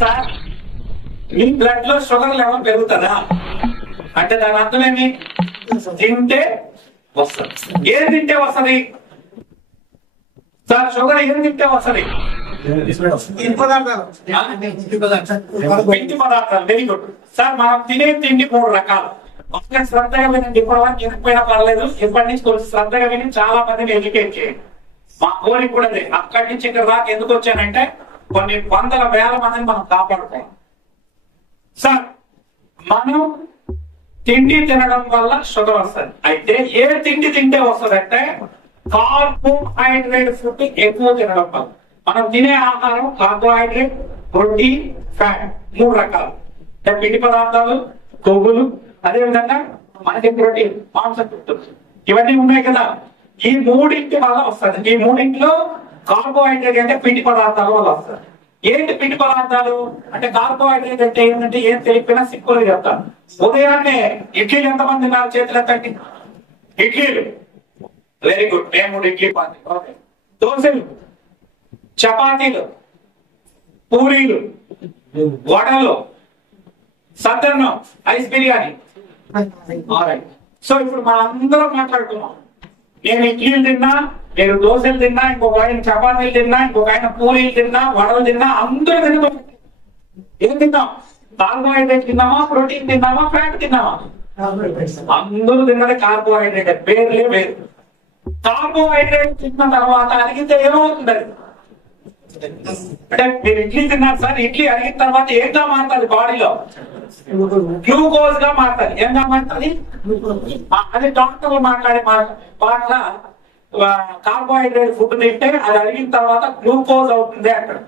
Sir మీ blood లో sugar level పెరుగుతుందా అంటే దాని అర్థం ఏమి? తింటే వస్తుంది. ఏది తింటే వస్తుంది సార్? షుగర్ ఏది తింటే వస్తుంది? పిండి పదార్థాలు. Very good sir. మనం తినే తిండి 3 రకాలు. ఒకసారి శ్రద్ధగా వినండి. ఇప్పటివరకు ఎదుకుపోయినా పర్లేదు, ఇప్పటి నుంచి కొంచెం శ్రద్ధగా విని చాలా మందిని ఎడ్యుకేట్ చేయండి. మా కోరిక కూడా అదే. అక్కడి నుంచి ఇక్కడ దాకా ఎందుకు వచ్చానంటే కొన్ని వందల వేల మందిని మనం కాపాడుకోవాలి సార్. మనం తిండి తినడం వల్ల షుగర్ వస్తుంది. అయితే ఏ తిండి తింటే వస్తుంది అంటే కార్బోహైడ్రేట్ ఫుడ్ ఎక్కువ తినడం వల్ల. మనం తినే ఆహారం కార్బోహైడ్రేట్, ప్రోటీన్, ఫ్యాట్ 3 రకాలు. అంటే పిండి పదార్థాలు, కొవ్వులు, అదేవిధంగా మనకి ప్రోటీన్, మాంసకృతులు ఇవన్నీ ఉన్నాయి కదా. ఈ 3 వల్ల వస్తుంది. ఈ 3 కార్బోహైడ్రేట్ అంటే పిండి పదార్థాల వల్ల వస్తుంది. ఏంటి పిండి పదార్థాలు అంటే? కార్బోహైడ్రేట్ అంటే ఏంటంటే ఏం తెలియకపోయినా సింపుల్ గా చెప్తాను. ఉదయాన్నే ఇడ్లీలు ఎంతమంది తిన్నారు? చేతులు ఎత్తండి. ఇడ్లీలు వెరీ గుడ్. మేము ఇడ్లీ పార్టీ. ఓకే. దోశలు, చపాతీలు, పూరీలు, వడలు, సద్దన్నం, ఐస్ బిర్యానీ. సో ఇప్పుడు మనం అందరం మాట్లాడుకున్నాం. నేను ఇడ్లీలు తిన్నా, నేను దోశలు తిన్నా, ఇంకొక ఆయన చపాతీలు తిన్నా, ఇంకొక ఆయన పూరీలు తిన్నా, వడలు తిన్నా, అందరూ తిన్నాం. ఏం తిన్నాం? కార్బోహైడ్రేట్ తిన్నామా, ప్రోటీన్ తిన్నామా, ఫ్యాట్ తిన్నామా? అందరూ తిన్నది కార్బోహైడ్రేట్. పేర్లే వేరు. కార్బోహైడ్రేట్ తిన్న తర్వాత అరిగితే ఏమవుతుంది? అంటే మీరు ఇడ్లీ తిన్నారు సార్, ఇడ్లీ అరిగిన తర్వాత ఏంగా మారుతుంది? బాడీలో గ్లూకోజ్ గా మారుతుంది. ఏంగా మారుతుంది? అది డాక్టర్లు మాట్లాడే మాట. కార్బోహైడ్రేట్ ఫుడ్ తింటే అది అరిగిన తర్వాత గ్లూకోజ్ అవుతుంది అంటారు.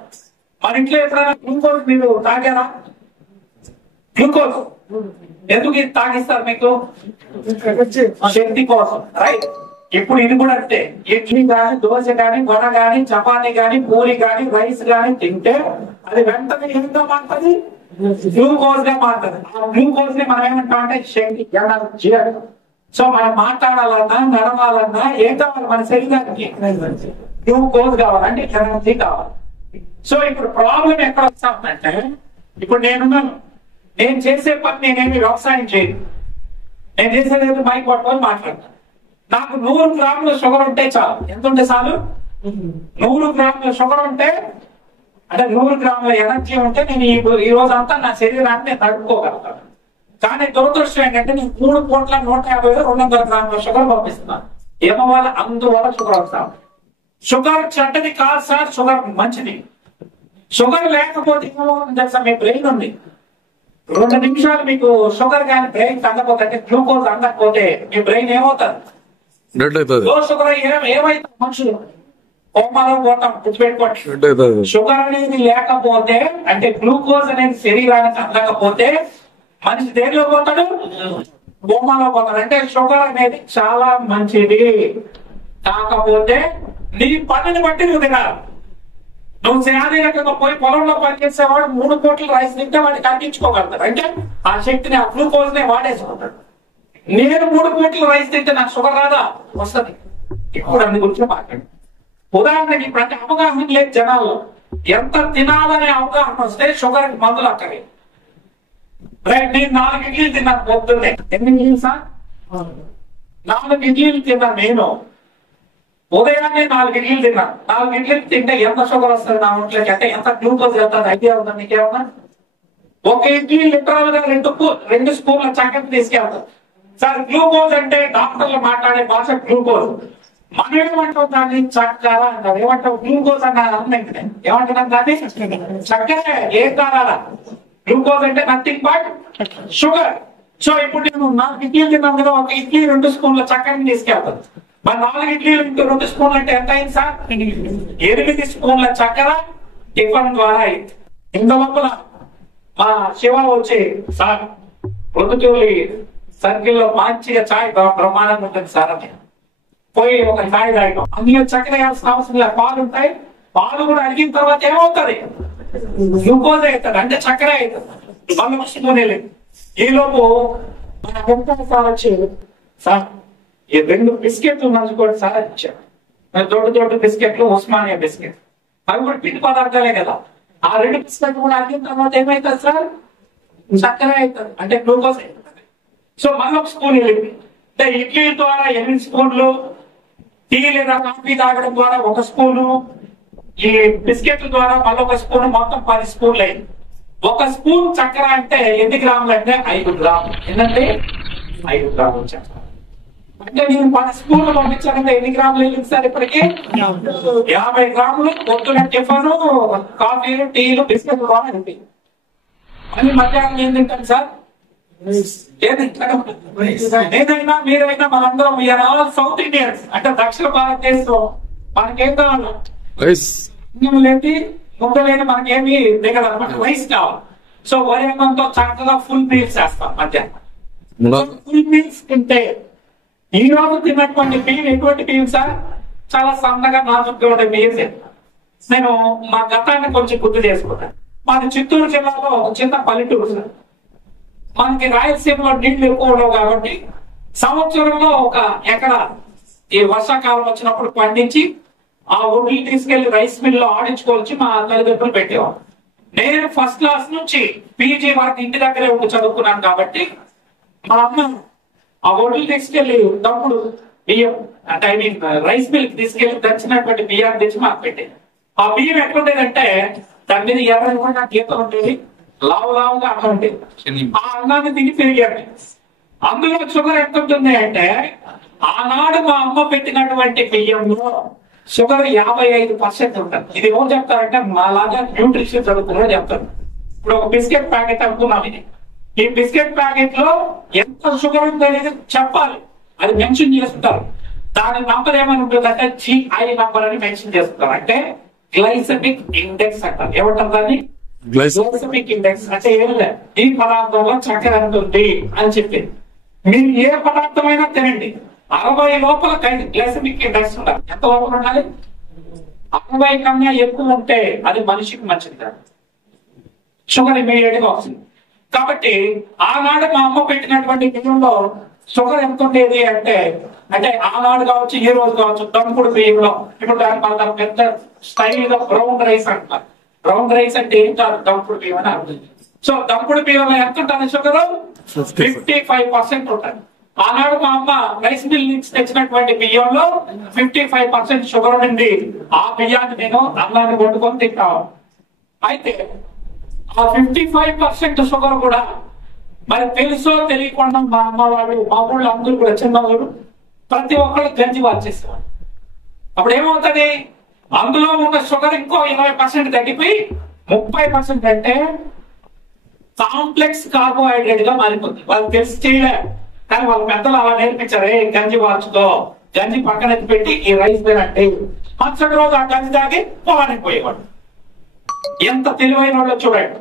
మన ఇంట్లో ఎప్పుడైనా గ్లూకోజ్ మీరు తాగారా? గ్లూకోజ్ ఎందుకు ఇది తాగిస్తారు మీకు? శక్తి కోసం, రైట్? ఇప్పుడు ఇది కూడా అంతే. ఇడ్లీ గాని, దోశ గాని, వడ గాని, చపాతీ గాని, పూరి గాని, రైస్ గాని తింటే అది వెంటనే ఏంటో మారుతుంది? గ్లూకోజ్ గా మారుతుంది. ఆ గ్లూకోజ్ ని మనం ఏమంటామంటే శక్తి, ఎనర్జీ. సో మనం మాట్లాడాలన్నా, నడవాలన్నా ఏం కావాలి? మన శరీరానికి గ్లూకోజ్ కావాలంటే ఎనర్జీ కావాలి. సో ఇప్పుడు ప్రాబ్లం ఎక్కడ వస్తామంటే, ఇప్పుడు నేనున్నాను, నేను చేసే పని నేనేమి వ్యవసాయం చేయను. నేను చేసేది మైక్ పట్టుకొని మాట్లాడతాను. నాకు 100 గ్రాముల షుగర్ ఉంటే చాలు. ఎంత ఉంటే చాలు? 100 గ్రాముల షుగర్ ఉంటే, అంటే 100 గ్రాముల ఎనర్జీ ఉంటే నేను ఈ రోజంతా నా శరీరాన్ని నేను నడుపుకోగలుగుతాను. కానీ దురదృష్టం ఏంటంటే నేను 3 పూట్ల 150 200 గ్రాముల షుగర్ పంపిస్తున్నాను. ఏమో వల్ల అందువల్ల షుగర్ వస్తాను. షుగర్ చెడ్డది కాదు సార్, షుగర్ మంచిది. షుగర్ లేకపోతే ఏమవుతుంది తెలుసా? మీ బ్రెయిన్ ఉంది, 2 నిమిషాలు మీకు షుగర్ కానీ బ్రెయిన్ అందకపోతే, అంటే గ్లూకోజ్ అందకపోతే మీ బ్రెయిన్ ఏమవుతుంది? లో షుగర్ ఏమైతుంది? మనుషులు కోమాలో పోతాం. గుర్తుపెట్టుకోండి. షుగర్ అనేది లేకపోతే, అంటే గ్లూకోజ్ అనేది శరీరానికి అందకపోతే మనిషి దేనిలో పోతాడు? కోమాలో పోతాడు. అంటే షుగర్ అనేది చాలా మంచిది. కాకపోతే నీ పనిని బట్టి నువ్వు తినాలి. నువ్వు శారీరకంగా పోయి పొలంలో పనిచేసేవాడు 3 పూటలు రైస్ తింటే వాడిని తగ్గించుకోగలుగుతాడు. అంటే ఆ శక్తిని, ఆ గ్లూకోజ్ నే వాడేసుకుంటాడు. నేను 3 పూటలు రైస్ తింటే నాకు షుగర్ రాదా? వస్తుంది. ఇప్పుడు అందు గురించి మాట్లాడు. ఉదాహరణకి ఇప్పుడు అంటే అవగాహన లేదు జనాల్లో. ఎంత తినాలనే అవగాహన వస్తే షుగర్ మందులు అక్కడే. రైట్? నేను 4 ఇడ్లీలు తిన్నాను పొద్దున్నే. ఎన్ని ఇడ్లీలు సార్? 4 ఇడ్లీలు తిన్నాను నేను. ఉదయాన్నే 4 ఇడ్లీలు తిన్నాను. 4 ఇడ్లీలు తింటే ఎంత షుగర్ వస్తుంది నా ఒంట్లోకి? అంటే ఎంత గ్లూకోజ్ వెళ్తుంది? ఐడియా ఉందా నీకేమన్నా? 1 ఇడ్లీ లిటరల్ గా 2 స్పూన్ల చక్కెర తీసుకెళ్తారు సార్. గ్లూకోజ్ అంటే డాక్టర్లు మాట్లాడే భాష గ్లూకోజ్. మనం ఏమంటాం దాన్ని? చక్కెర అంటారు. ఏమంటావు? గ్లూకోజ్ అన్నారు. ఏమంటున్నాం దాన్ని? చక్కెర. ఏం కావాలా? గ్లూకోజ్ అంటే నథింగ్ బట్ షుగర్. సో ఇప్పుడు నేను 4 ఇడ్లీలు తిన్నాను కదా, 1 ఇడ్లీ 2 స్పూన్ల చక్కెరని తీసుకెళ్తాను. మరి 4 ఇడ్లీలు ఇంటూ 2 స్పూన్లు అంటే ఎంత అయింది సార్? 8 స్పూన్ల చక్కెర టిఫిన్ ద్వారా అయింది. ఇంత లోపల మా శివ వచ్చి, సార్ పొద్దుటూరి సర్కిల్ లో మంచిగా చాయ్ బ్రహ్మాండంగా ఉంటుంది సార్ అని పోయి ఒక చాయ్ తాగాం. అందులో చక్కెర వేయాల్సిన అవసరం లేదు. పాలు ఉంటాయి. పాలు కూడా అడిగిన తర్వాత ఏమవుతుంది? గ్లూకోజ్ అవుతుంది. అంటే చక్కెర అవుతుంది. మళ్ళీ వస్తుందోనే లేదు. ఈ లోపు మన సార్ వచ్చి, సార్ ఈ 2 బిస్కెట్లు నంచుకోండి సార్ అని ఇచ్చాడు. దొడ్డు బిస్కెట్లు, ఉస్మానియా బిస్కెట్, అవి కూడా పిండి పదార్థాలే కదా. ఆ 2 బిస్కెట్లు కూడా అడిగిన తర్వాత ఏమవుతుంది సార్? చక్కెర అవుతుంది, అంటే గ్లూకోజ్ అవుతుంది. సో మళ్ళీ ఒక స్పూన్ వెళ్ళింది. అంటే ఇడ్లీ ద్వారా 8 స్పూన్లు, టీ లేదా కాఫీ తాగడం ద్వారా 1 స్పూను, ఈ బిస్కెట్ల ద్వారా మళ్ళీ 1 స్పూన్, మొత్తం 10 స్పూన్లు అయింది. 1 స్పూన్ చక్కెర అంటే ఎన్ని గ్రాములు అంటే 5 గ్రాములు. ఏంటంటే 5 గ్రాములు చక్కెర. అంటే నేను 10 స్పూన్లు పంపించాలంటే ఎన్ని గ్రాములు వెళ్ళింది సార్? ఇప్పటికి 50 గ్రాములు పొద్దున టిఫన్, కాఫీలు, టీలు, బిస్కెట్లు ద్వారా వెళ్ళింది. మళ్ళీ మధ్యాహ్నం ఏం తింటాను సార్? ఏదైనా మీరైనా మనందరం సౌత్ ఇండియన్స్, అంటే దక్షిణ భారతదేశంలో మనకేం కావాలి? లేని ముద్దలేని మనకేమి దిగదు అనమాట, రైస్ కావాలి. సో వరి అన్నంతో చక్కగా ఫుల్ మీల్స్ చేస్తాం మధ్యాహ్నం. ఫుల్ మీల్స్ తింటే ఈ రోజు తిన్నటువంటి బియ్యం ఎటువంటి బియ్యం సార్? చాలా సన్నగా నాజుగ్గా ఉండే బియ్యం. నేను మా గతాన్ని కొంచెం గుర్తు చేసుకుంటాను. మాది చిత్తూరు జిల్లాలో చిన్న పల్లెటూరు సార్. మనకి రాయలసీమలో నీళ్లు ఎక్కువ ఉండవు కాబట్టి సంవత్సరంలో 1 ఎకరా ఈ వర్షాకాలం వచ్చినప్పుడు పండించి ఆ ఒడ్లు తీసుకెళ్లి రైస్ మిల్ లో ఆడించుకోవచ్చు మా తల్లిదండ్రులు పెట్టేవాళ్ళు. నేను ఫస్ట్ క్లాస్ నుంచి పీజీ వరకు ఇంటి దగ్గరే ఉండి చదువుకున్నాను కాబట్టి మా అమ్మ ఆ ఒడ్లు తీసుకెళ్లి తప్పుడు బియ్యం, అంటే ఐ మీన్ రైస్ మిల్ కి తీసుకెళ్లి దంచినటువంటి బియ్యాన్ని తెచ్చి మాకు పెట్టేది. ఆ బియ్యం ఎట్లుండేదంటే దాని మీద ఎర్రగా గీతలు ఉండేది, లావుగా అన్నం ఉండేది. ఆ అన్నాన్ని తిని పెరిగాను. అందులో షుగర్ ఎంత ఉంటుంది అంటే ఆనాడు మా అమ్మ పెట్టినటువంటి బియ్యంలో షుగర్ 55% ఉంటుంది. ఇది ఏమో చెప్తారంటే మాలాగా న్యూట్రిషన్ చదువుకున్నా చెప్తారు. ఇప్పుడు ఒక బిస్కెట్ ప్యాకెట్ అనుకున్నాం. ఇది ఈ బిస్కెట్ ప్యాకెట్ లో ఎంత షుగర్ ఉందో అనేది చెప్పాలి, అది మెన్షన్ చేస్తుంటారు. దాని నంబర్ ఏమని ఉంటుందంటే GI నంబర్ అని మెన్షన్ చేస్తుంటారు. అంటే గ్లైసెమిక్ ఇండెక్స్ అంటారు. ఏమంటారు దాన్ని? Glycaemic index. అంటే ఏం లేదు, ఈ పదార్థంలో చక్కెర ఎంత ఉంది అని చెప్పింది. మీరు ఏ పదార్థమైనా తినండి, 60 లోపల గ్లైసెమిక్ ఇండెక్స్ ఉండాలి. ఎంత లోపల ఉండాలి? 60 కన్నా ఎక్కువ ఉంటే అది మనిషికి మంచిది కాదు, షుగర్ ఇమీడియట్ గా వస్తుంది. కాబట్టి ఆనాడు మా అమ్మ పెట్టినటువంటి బియ్యంలో షుగర్ ఎంత ఉండేది అంటే ఆనాడు కావచ్చు, ఈ రోజు కావచ్చు, దంపుడు బియ్యంలో ఇప్పుడు దాని మన పెద్ద స్టైల్ గా బ్రౌన్ రైస్ అంటారు. బ్రౌన్ రైస్ అంటే ఏం కాదు, దంపుడు బియ్యం అని అర్థం. సో దంపుడు బియ్యంలో ఎంత ఉంటుంది షుగర్? 55% ఉంటుంది. ఆనాడు మా అమ్మ రైస్ మిల్ నుంచి తెచ్చినటువంటి బియ్యంలో 55% షుగర్ ఉండింది. ఆ బియ్యాన్ని నేను అన్నాన్ని వండుకొని తింటాను. అయితే ఆ 55% షుగర్ కూడా మరి తెలుసో తెలియకుండా మా అమ్మ వాళ్ళు, మా ఊళ్ళో అందరూ కూడా చిన్నవాళ్ళు ప్రతి ఒక్కరు గంజి వాచేసేవాడు. అప్పుడు ఏమవుతుంది? అందులో ఉన్న షుగర్ ఇంకో 20% తగ్గిపోయి 30% అంటే కాంప్లెక్స్ కార్బోహైడ్రేట్ గా మారిపోతుంది. వాళ్ళు తెలిసి చేయలే, కానీ వాళ్ళ పెద్దలు అలా నేర్పించారు. గంజి వాచుకో, గంజి పక్కన పెట్టి ఈ రైస్ తినండి. మరుసటి రోజు ఆ గంజి తాగి పొలానికి పోయేవాడు. ఎంత తెలివైన వాళ్ళు చూడండి.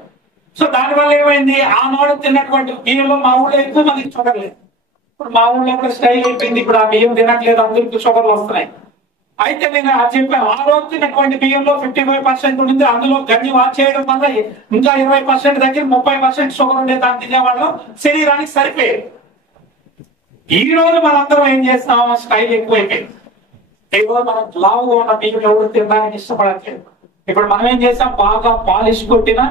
సో దానివల్ల ఏమైంది? ఆనాడు తిన్నటువంటి బియ్యంలో మా ఊళ్ళో ఎక్కువ మందికి షుగర్ లేదు. ఇప్పుడు మా ఊళ్ళో కూడా స్టైల్ అయిపోయింది. ఇప్పుడు ఆ బియ్యం తినట్లేదు, అందరికి షుగర్లు వస్తున్నాయి. అయితే నేను చెప్పాను, ఆ రోజు తిన్నటువంటి బియ్యంలో 55% ఉండింది. అందులో గంజి వాచ్ చేయడం వల్ల ఇంకా 20% దగ్గర 30% షుగర్ ఉండే దాన్ని తినేవాళ్ళు, శరీరానికి సరిపోయేది. ఈ రోజు మనందరం ఏం చేస్తాం? స్టైల్ ఎక్కువైపోయింది. ఈ రోజు మనం లావుగా ఉన్న బియ్యం ఎవరు తినడానికి ఇష్టపడట్లేదు. ఇప్పుడు మనం ఏం చేస్తాం? బాగా పాలిష్ కొట్టిన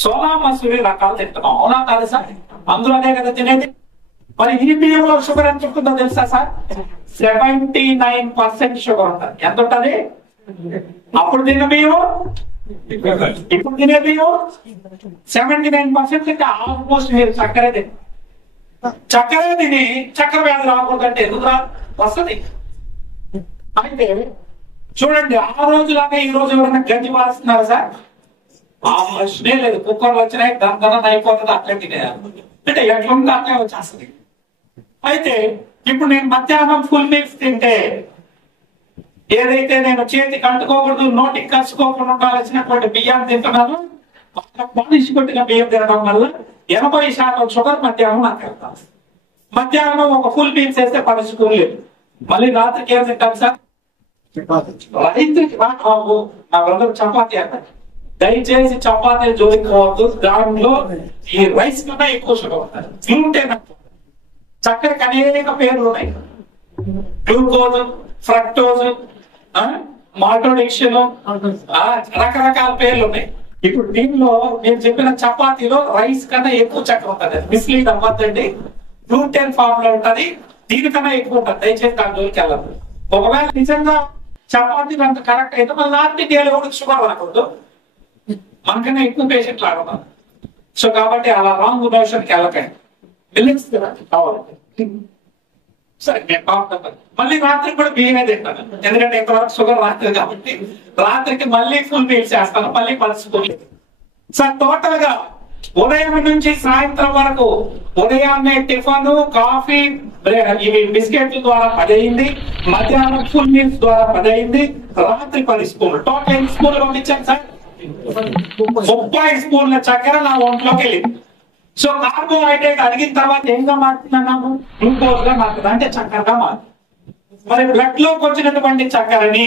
సోనా మసూరి రకాలు తింటున్నాం. అవునా కాదు సార్? అందులో అదే కదా తినేది. మరి ఈ బియ్యంలో షుగర్ ఎంత ఉంటుందో తెలుసా సార్? 79% షుగర్ ఉంటుంది. ఎంత ఉంటుంది? అప్పుడు తిన్న బియ్యం, ఇప్పుడు తినే బియ్యం 79% అంటే ఆల్మోస్ట్ మీరు చక్కెరే తిని చక్కెర వ్యాధి రాకూడదంటే ఎందుకు వస్తుంది. అయితే చూడండి, ఆ రోజులాగా ఈ రోజు ఎవరైనా గంజి వారుస్తున్నారా సార్? ఆ ప్రశ్నే లేదు. కుక్కర్లు వచ్చినాయి, దాని అయిపోతుంది, అట్లే అంటే ఎట్లుంది అట్లే వచ్చేస్తుంది. అయితే ఇప్పుడు నేను మధ్యాహ్నం ఫుల్ మీల్స్ తింటే ఏదైతే నేను చేతికి అంటుకోకూడదు, నోటికి కలుసుకోకుండా ఉండాల్సినటువంటి బియ్యాన్ని తింటున్నాను, పాలిష్ కొట్టిన బియ్యం తినడం వల్ల 80% షుగర్ మధ్యాహ్నం నాకు వెళ్తాను. మధ్యాహ్నం ఒక ఫుల్ మీల్స్ వేస్తే 10 స్పూన్లు. మళ్ళీ రాత్రికి ఏం తింటాం సార్? రైతుకి నా బ్రదర్ చపాతీ అంటారు. దయచేసి చపాతీ జోలికి పోవద్దు. దాంట్లో ఈ రైస్ కన్నా ఎక్కువ షుగర్ ఉంటారు. గ్లూటెన్ అంటారు. చక్కెరకి అనేక పేర్లు ఉన్నాయి. గ్లూకోజ్, ఫ్రక్టోజ్, మాల్టోడిక్షన్, రకరకాల పేర్లు ఉన్నాయి. ఇప్పుడు దీనిలో నేను చెప్పిన చపాతీలో రైస్ కన్నా ఎక్కువ చక్కెర ఉంటుంది. మిస్లీడ్ అవ్వద్దండి, గ్లూటెన్ ఫామ్ లో ఉంటది, దీనికన్నా ఎక్కువ ఉంటుంది. దయచేసి దాని జోలికి వెళ్ళదు. ఒకవేళ నిజంగా చపాతీ అంత కరెక్ట్ అయితే మన నార్త్ ఇండియాలో కూడా షుగర్ రాకూడదు, మనకన్నా ఎక్కువ పేషెంట్లు ఆడతారు. సో కాబట్టి అలా రాంగ్ నోషన్కి వెళ్ళకండి. మిల్లెట్స్ కావాలి. సరే నేను బాగుంటాను. మళ్ళీ రాత్రికి కూడా బియ్యమే తింటాను, ఎందుకంటే ఇంతవరకు షుగర్ రాలేదు కాబట్టి. రాత్రికి మళ్ళీ ఫుల్ మీల్స్ చేస్తాను, మళ్ళీ పలుచుకోలేదు. సార్ టోటల్ గా ఉదయం నుంచి సాయంత్రం వరకు ఉదయాన్నే టిఫన్, కాఫీ, ఇవి బిస్కెట్ల ద్వారా 10 అయింది, మధ్యాహ్నం ఫుల్ మీల్స్ ద్వారా 10 అయింది, రాత్రి 10 స్పూన్లు. టోటల్ ఎన్ని స్పూన్లు పంపించాను సార్? 30 స్పూన్ల చక్కెర నా ఒంట్లోకి వెళ్ళింది. సో కార్బోహైడ్రేట్ అడిగిన తర్వాత ఏంగా మారుతున్నాము? గ్లూకోజ్ గా మారుతుంది, అంటే చక్కెరగా మారుతుంది. మరి బ్లడ్ లోకి వచ్చినటువంటి చక్కెరని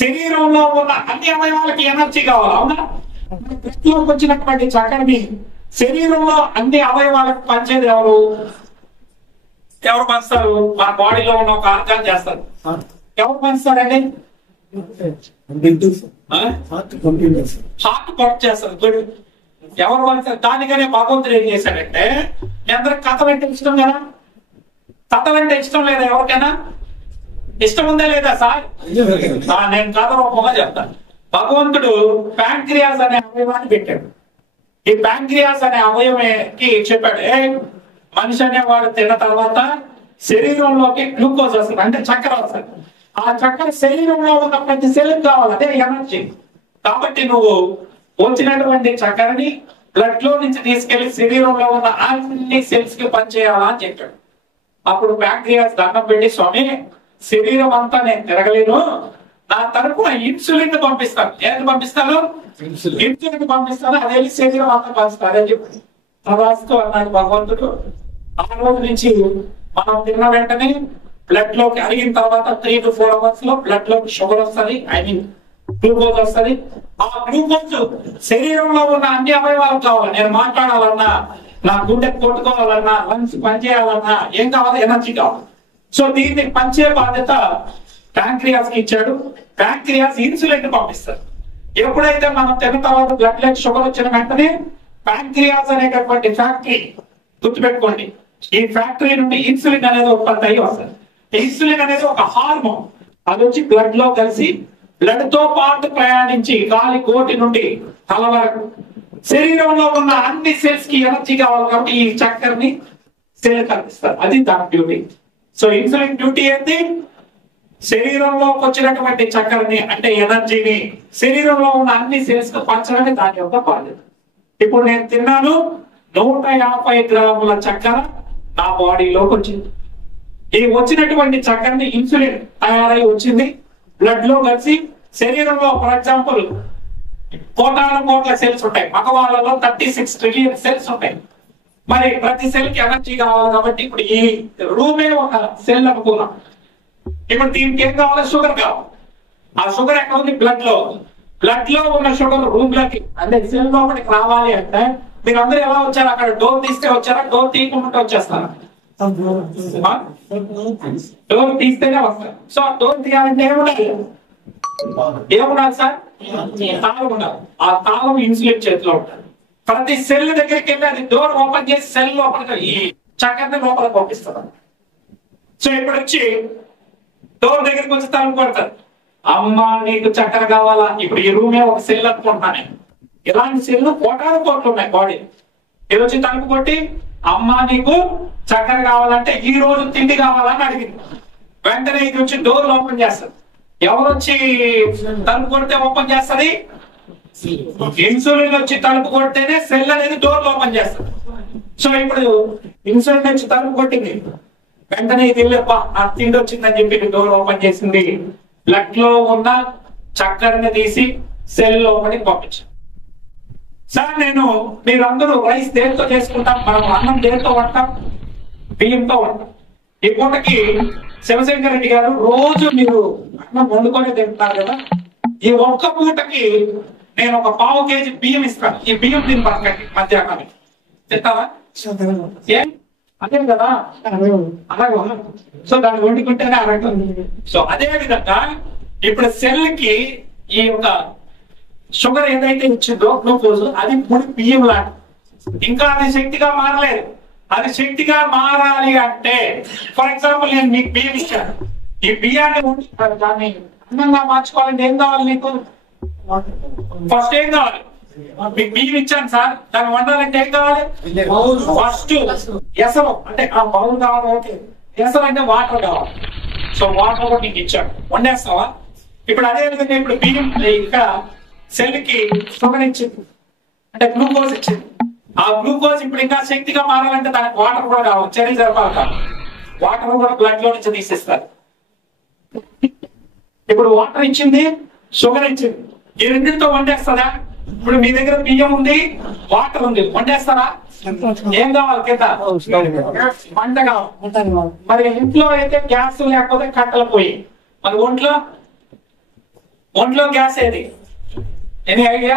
శరీరంలో ఉన్న అన్ని అవయవాలకి ఎనర్జీ కావాలి, అవునా? బ్లడ్ లోకి వచ్చినటువంటి చక్కెరని శరీరంలో అన్ని అవయవాలకు పంచేది ఎవరు పంచుతారు? మన బాడీలో ఉన్న ఒక ఆర్గాన్ చేస్తారు. ఎవరు పంచుతారండి? హార్ట్ పంప్ చేస్తారు. ఎవరు పంచుతారు? దానికనే భగవంతుడు ఏం చేశాడంటే, మీ అందరికి కథ అంటే ఇష్టం కదా? కథ అంటే ఇష్టం లేదా? ఎవరికైనా ఇష్టం ఉందా లేదా సార్? నేను కథ రూపంగా చెప్తాను. భగవంతుడు ప్యాంక్రియాస్ అనే అవయవాన్ని పెట్టాడు. ఈ ప్యాంక్రియాస్ అనే అవయవానికి చెప్పాడు, మనిషి అనేవాడు తిన్న తర్వాత శరీరంలోకి గ్లూకోజ్ వస్తుంది, అంటే చక్కెర వస్తుంది. ఆ చక్కెర శరీరంలో ఉన్న ప్రతి సెల్ కావాలి, అదే ఎనర్జీ. కాబట్టి నువ్వు వచ్చినటువంటి చక్కెరని బ్లడ్ లో నుంచి తీసుకెళ్లి శరీరంలో ఉన్న అన్ని సెల్స్ కి పనిచేయాలా అని చెప్పాడు. అప్పుడు ప్యాంక్రియాస్ దండం పెట్టి, స్వామి శరీరం అంతా నేను తిరగలేను, నా తరపున ఇన్సులిన్ పంపిస్తాను. ఏది పంపిస్తాను? ఇన్సులిన్ పంపిస్తాను, అదే శరీరం అంతా పంపిస్తాను అని చెప్పి తదాస్తు అన్నాడు భగవంతుడు. ఆ రోజు నుంచి మనం తిన్న వెంటనే బ్లడ్ లోకి అడిగిన తర్వాత 3 to 4 hours లో బ్లడ్ లోకి షుగర్ వస్తుంది, ఐ మీన్ గ్లూకోజ్ వస్తుంది. ఆ గ్లూకోజ్ శరీరంలో ఉన్న అన్ని అవయవాలకు కావాలి. నేను మాట్లాడాలన్నా, నా గుండె కొట్టుకోవాలన్నా, లంగ్స్ పనిచేయాలన్నా ఏం కావాలి? ఎనర్జీ కావాలి. సో దీన్ని పంచే బాధ్యత ప్యాంక్రియాస్ కి ఇచ్చాడు. ప్యాంక్రియాస్ ఇన్సులిన్ పంపిస్తారు. ఎప్పుడైతే మనం తిన్న తర్వాత బ్లడ్ లోకి షుగర్ వచ్చిన వెంటనే ప్యాంక్రియాస్ అనేటటువంటి ఫ్యాక్టరీ, గుర్తుపెట్టుకోండి, ఈ ఫ్యాక్టరీ నుండి ఇన్సులిన్ అనేది ఉత్పత్తి అయ్యి వస్తుంది. ఇన్సులిన్ అనేది ఒక హార్మోన్, అది వచ్చి బ్లడ్ లో కలిసి బ్లడ్ తో పాటు ప్రయాణించి గాలి కోటి నుండి తల వరకు శరీరంలో ఉన్న అన్ని సెల్స్ కి ఎనర్జీ కావాలి. కాబట్టి ఈ చక్కెరని సెల్ కల్పిస్తారు, అది దాని డ్యూటీ. సో ఇన్సులిన్ డ్యూటీ ఏంటి? శరీరంలోకి వచ్చినటువంటి చక్కెరని, అంటే ఎనర్జీని శరీరంలో ఉన్న అన్ని సెల్స్ కు పంచడమే దాని యొక్క బాధ్యత. ఇప్పుడు నేను తిన్నాను, 150 గ్రాముల చక్కెర నా బాడీలోకి వచ్చింది. ఈ వచ్చినటువంటి చక్కెరని ఇన్సులిన్ తయారై వచ్చింది, బ్లడ్ లో కలిసి శరీరంలో, ఫర్ ఎగ్జాంపుల్ కోట్ల సెల్స్ ఉంటాయి, మగవాళ్ళలో 36 ట్రిలియన్ సెల్స్ ఉంటాయి. మరి ప్రతి సెల్ కి ఎనర్జీ కావాలి. కాబట్టి ఇప్పుడు ఈ రూమే ఒక సెల్ అనుకున్నాం. ఇప్పుడు దీనికి ఏం కావాలి? షుగర్ కావాలి. ఆ షుగర్ ఎక్కడ ఉంది? బ్లడ్ లో. బ్లడ్ లో ఉన్న షుగర్ రూమ్ లోకి, అంటే సెల్ లోపలికి రావాలి అంటే మీరు అందరూ ఎలా వచ్చారు? అక్కడ డోర్ తీస్తే వచ్చారా? డోర్ తీయకుండా వచ్చేస్తారా? డోర్ తీస్తేనే వస్తారు. సో డోర్ తీయాలంటే ఏముండాలి? ఏముండాలి సార్? తాళం ఉండాలి. ఆ తాళం ఇన్సులిన్ చేతిలో ఉంటుంది. ప్రతి సెల్ దగ్గరికి వెళ్ళి అది డోర్ ఓపెన్ చేసి సెల్ లోపలికి ఈ చక్కెరని లోపలికి పంపిస్తారు. సో ఇప్పుడు వచ్చి డోర్ దగ్గరికి వచ్చి తలుపు కొడతారు, అమ్మా నీకు చక్కెర కావాలా? ఇప్పుడు ఈ రూమే ఒక సెల్ అనుకుంటున్నాను. ఇలాంటి సెల్ కోట్లు ఉన్నాయి బాడీ. ఇది వచ్చి తలుపు కొట్టి, అమ్మా నీకు చక్కెర కావాలంటే ఈ రోజు తిండి కావాలని అడిగింది. వెంటనే ఇది వచ్చి డోర్ ఓపెన్ చేస్తారు. ఎవరు వచ్చి తలుపు కొడితే ఓపెన్ చేస్తుంది? ఇన్సులిన్ వచ్చి తలుపు కొడితేనే సెల్ అనేది డోర్ ఓపెన్ చేస్తుంది. సో ఇప్పుడు ఇన్సులిన్ వచ్చి తలుపు కొట్టింది, వెంటనే ఇది ఆ తిండి వచ్చిందని చెప్పి డోర్ ఓపెన్ చేసింది. బ్లడ్ లో ఉన్న చక్కెరని తీసి సెల్ లోపలికి పంపించారు. సార్ మీరందరూ రైస్ దేంతో చేసుకుంటాం? మనం అన్నం దేంతో వంటాం? బియ్యంతో వంటాం. ఈ పూటకి శివశంకర్ రెడ్డి గారు రోజు మీరు అన్నం వండుకొని తింటున్నారు కదా, ఈ ఒక్క పూటకి నేను ఒక 1/2 kg బియ్యం ఇస్తాను. ఈ బియ్యం తిని పక్కకి మధ్యాహ్నానికి తింటావా? ఏం అదే కదా, అలాగే. సో దాన్ని వండుకుంటేనే అరగదు. సో అదే విధంగా ఇప్పుడు సెల్ కి ఈ యొక్క షుగర్ ఏదైతే ఇచ్చిందో గ్లూకోజ్ అది ముడి బియ్యం లాంటి, ఇంకా అది శక్తిగా మారలేదు. అది శక్తిగా మారాలి అంటే ఫర్ ఎగ్జాంపుల్ నేను మీకు బియ్యం ఇచ్చాను, ఈ బియ్యాన్ని దాన్ని అందంగా మార్చుకోవాలంటే ఏం కావాలి నీకు? ఫస్ట్ ఏం కావాలి? మీకు బియ్యం ఇచ్చాను సార్, దాన్ని వండాలంటే ఏం కావాలి? ఫస్ట్ ఎసరు అంటే ఆ బౌల్ కావాలి. ఓకే, ఎసరు అంటే వాటర్ కావాలి. సో వాటర్ కూడా నీకు ఇచ్చాడు, వండేస్తావా? ఇప్పుడు అదే విధంగా ఇప్పుడు బియ్యం ఇంకా సెల్ కి షుగర్ ఇచ్చింది అంటే గ్లూకోజ్ ఇచ్చింది. ఆ గ్లూకోజ్ ఇప్పుడు ఇంకా శక్తిగా మారాలంటే దానికి వాటర్ కూడా కావాలి, చర్య జరపాలి కావాలి. వాటర్ కూడా బ్లడ్ లో నుంచి తీసేస్తారు. ఇప్పుడు వాటర్ ఇచ్చింది, షుగర్ ఇచ్చింది, ఈ రెండింటితో వండేస్తారా? ఇప్పుడు మీ దగ్గర బియ్యం ఉంది, వాటర్ ఉంది, వండేస్తారా? ఏం కావాలి కింద? వంట కావాలి. మరి ఇంట్లో అయితే గ్యాస్ లేకపోతే కట్టెల పొయ్యి, మరి ఒంట్లో గ్యాస్ ఏది? Any idea?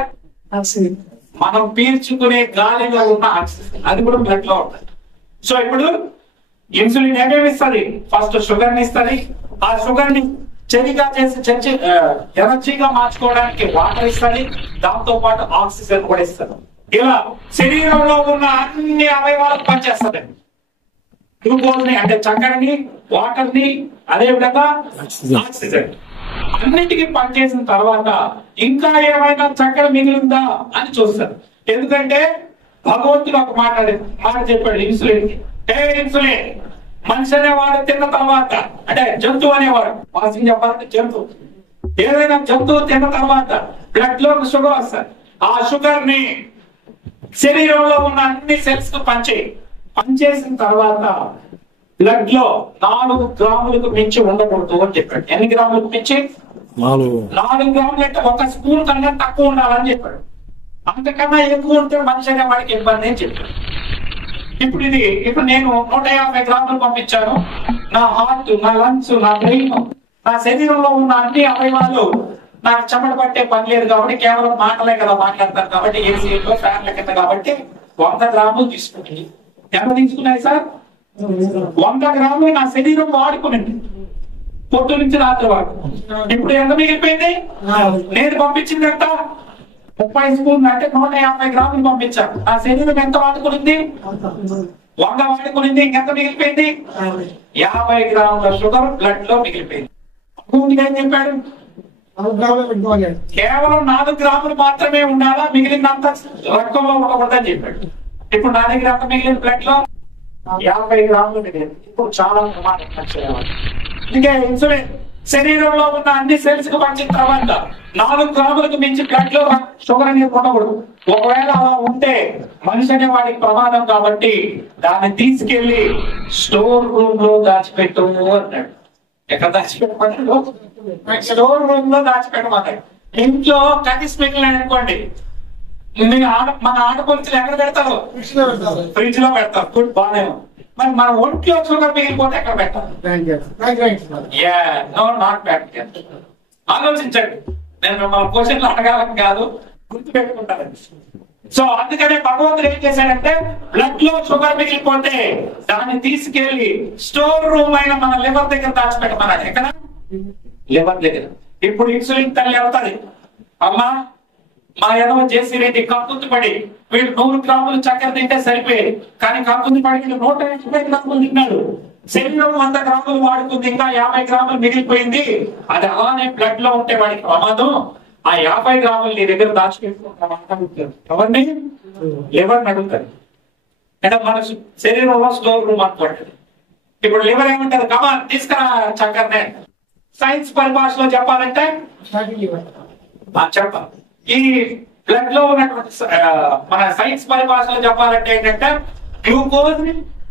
మనం పీల్చుకునే గాలిలో ఉన్న ఆక్సిజన్, అది కూడా బ్లడ్ లో ఉంటుంది. సో ఇప్పుడు ఇన్సులిన్ ఏమేమి ఇస్తుంది? ఫస్ట్ షుగర్ ని ఇస్తుంది. ఆ షుగర్ ని చెరిగా చేసి ఎనర్జీగా మార్చుకోవడానికి వాటర్ ఇస్తుంది, దాంతో పాటు ఆక్సిజన్ కూడా ఇస్తుంది. ఇలా శరీరంలో ఉన్న అన్ని అవయవాలకు పనిచేస్తుంది. గ్లూకోజ్ ని అంటే చక్కెరని, వాటర్ ని, అదే విధంగా ఆక్సిజన్ అన్నిటికీ పనిచేసిన తర్వాత ఇంకా ఏమైనా చక్కెర మిగిలిందా అని చూస్తారు. ఎందుకంటే భగవంతుడు ఒక మాట చెప్పాడు ఇన్సులిన్ కి, ఏ ఇన్సులిన్, మనిషి అనేవాడు తిన్న తర్వాత, అంటే జంతువు అనేవాడు, వాస్తవం చెప్పాలంటే జంతువు, ఏదైనా జంతువు తిన్న తర్వాత బ్లడ్ లో షుగర్ వస్తుంది. ఆ షుగర్ ని శరీరంలో ఉన్న అన్ని సెల్స్ కు పనిచేసిన తర్వాత బ్లడ్ లో 4 గ్రాములకు మించి ఉండకూడదు అని చెప్పాడు. ఎన్ని గ్రాములకు మించి? 4 గ్రాములు అంటే 1 స్పూన్ కన్నా తక్కువ ఉండాలని చెప్పాడు. అంతకన్నా ఎక్కువ ఉంటే మనిషి అనే వాడికి ఇబ్బంది అని చెప్పాడు. ఇప్పుడు నేను 150 గ్రాములు పంపించాను. నా హార్ట్, నా లంగ్స్, నా బ్రెయిన్, నా శరీరంలో ఉన్న అన్ని అవయవాలు నాకు చెమట పట్టే పని లేదు కాబట్టి కేవలం మాటలే కదా మాట్లాడతారు కాబట్టి ఏసీలో ఫ్యాన్ల కింద కాబట్టి 100 గ్రాములు తీసుకుంటుంది. ఎంత తీసుకున్నాయి సార్? 100 గ్రాములు నా శరీరం వాడుకునింది, పొట్టు నుంచి రాత్రి వాడు. ఇప్పుడు ఎంత మిగిలిపోయింది? నేను పంపించింది ఎంత? 30 స్పూన్లు అంటే 150 గ్రాములు పంపించాను. నా శరీరం ఎంత వాడుకునింది? 100 వాడుకునింది. ఇంకెంత మిగిలిపోయింది? 50 గ్రాముల షుగర్ బ్లడ్ లో మిగిలిపోయింది. ఏం చెప్పాడు? కేవలం 4 గ్రాములు మాత్రమే ఉండాలా, మిగిలినంత రక్తంలో ఉండకూడదని చెప్పాడు. ఇప్పుడు నా దగ్గర అంత మిగిలిన బ్లడ్ లో 50 గ్రాములు మిగిలింది. ఇప్పుడు చాలా ప్రమాదం. ఇంకా ఇన్సులిన్ శరీరంలో ఉన్న అన్ని సెల్స్ కు పంచిన తర్వాత 4 గ్రాములకు మించి బ్లడ్ లో షుగర్ అనేది ఉండకూడదు. ఒకవేళ అలా ఉంటే మనిషి అనే వాడికి ప్రమాదం కాబట్టి దాన్ని తీసుకెళ్లి స్టోర్ రూమ్ లో దాచిపెట్టు అన్నాడు. ఎక్కడ దాచిపెట్టమన్నాడు? స్టోర్ రూమ్ లో దాచిపెట్టమన్నాడు. ఇంట్లో కనీసం మిగిలిన అనుకోండి, మన ఆడపడుచులు ఎక్కడ పెడతారు? ఫ్రిడ్జ్ లో పెడతారు. గుడ్, బాగానే. మరి మన ఒంట్లో షుగర్ మిగిలిపోతే ఎక్కడ పెట్టాలి? ఆలోచించండి. నేను మిమ్మల్ని క్వశ్చన్లు అడగాలని కాదు, గుర్తు పెట్టుకుంటాను. సో అందుకనే భగవంతుడు ఏం చేశాడంటే బ్లడ్ లో షుగర్ మిగిలిపోతే దాన్ని తీసుకెళ్లి స్టోర్ రూమ్ అయిన మన లివర్ దగ్గర దాచిపెట్టమన్నాడు. ఎక్కడ? లివర్ దగ్గర. ఇప్పుడు ఇన్సులిన్ తల్లి అవుతుంది, అమ్మా మా ఎడవ జేసీ రెడ్డి కక్కుర్తి పడి వీడు 100 గ్రాములు చక్కెర తింటే సరిపోయేది, కానీ కక్కుర్తి పడి వీళ్ళు 150 గ్రాములు తిన్నాడు. శరీరం 100 గ్రాములు వాడుకుంది, ఇంకా 50 గ్రాములు మిగిలిపోయింది. అది అలానే బ్లడ్ లో ఉంటే వాడికి ప్రమాదం. ఆ 50 గ్రాములు నీ దగ్గర దాచిపెట్టుకుంటారు. ఎవరిని? లివర్ అడుగుతారు. అంటే మన శరీరంలో స్టోర్ రూమ్ అనుకోండి. ఇప్పుడు లివర్ ఏమంటారు? కమా తీసుకురా చక్కెరనే. సైన్స్ పరిభాషలో చెప్పాలంటే చెప్పాలి. ఈ బ్లడ్ లో ఉన్నటువంటి మన సైన్స్ పరిభాషలో చెప్పాలంటే ఏంటంటే గ్లూకోజ్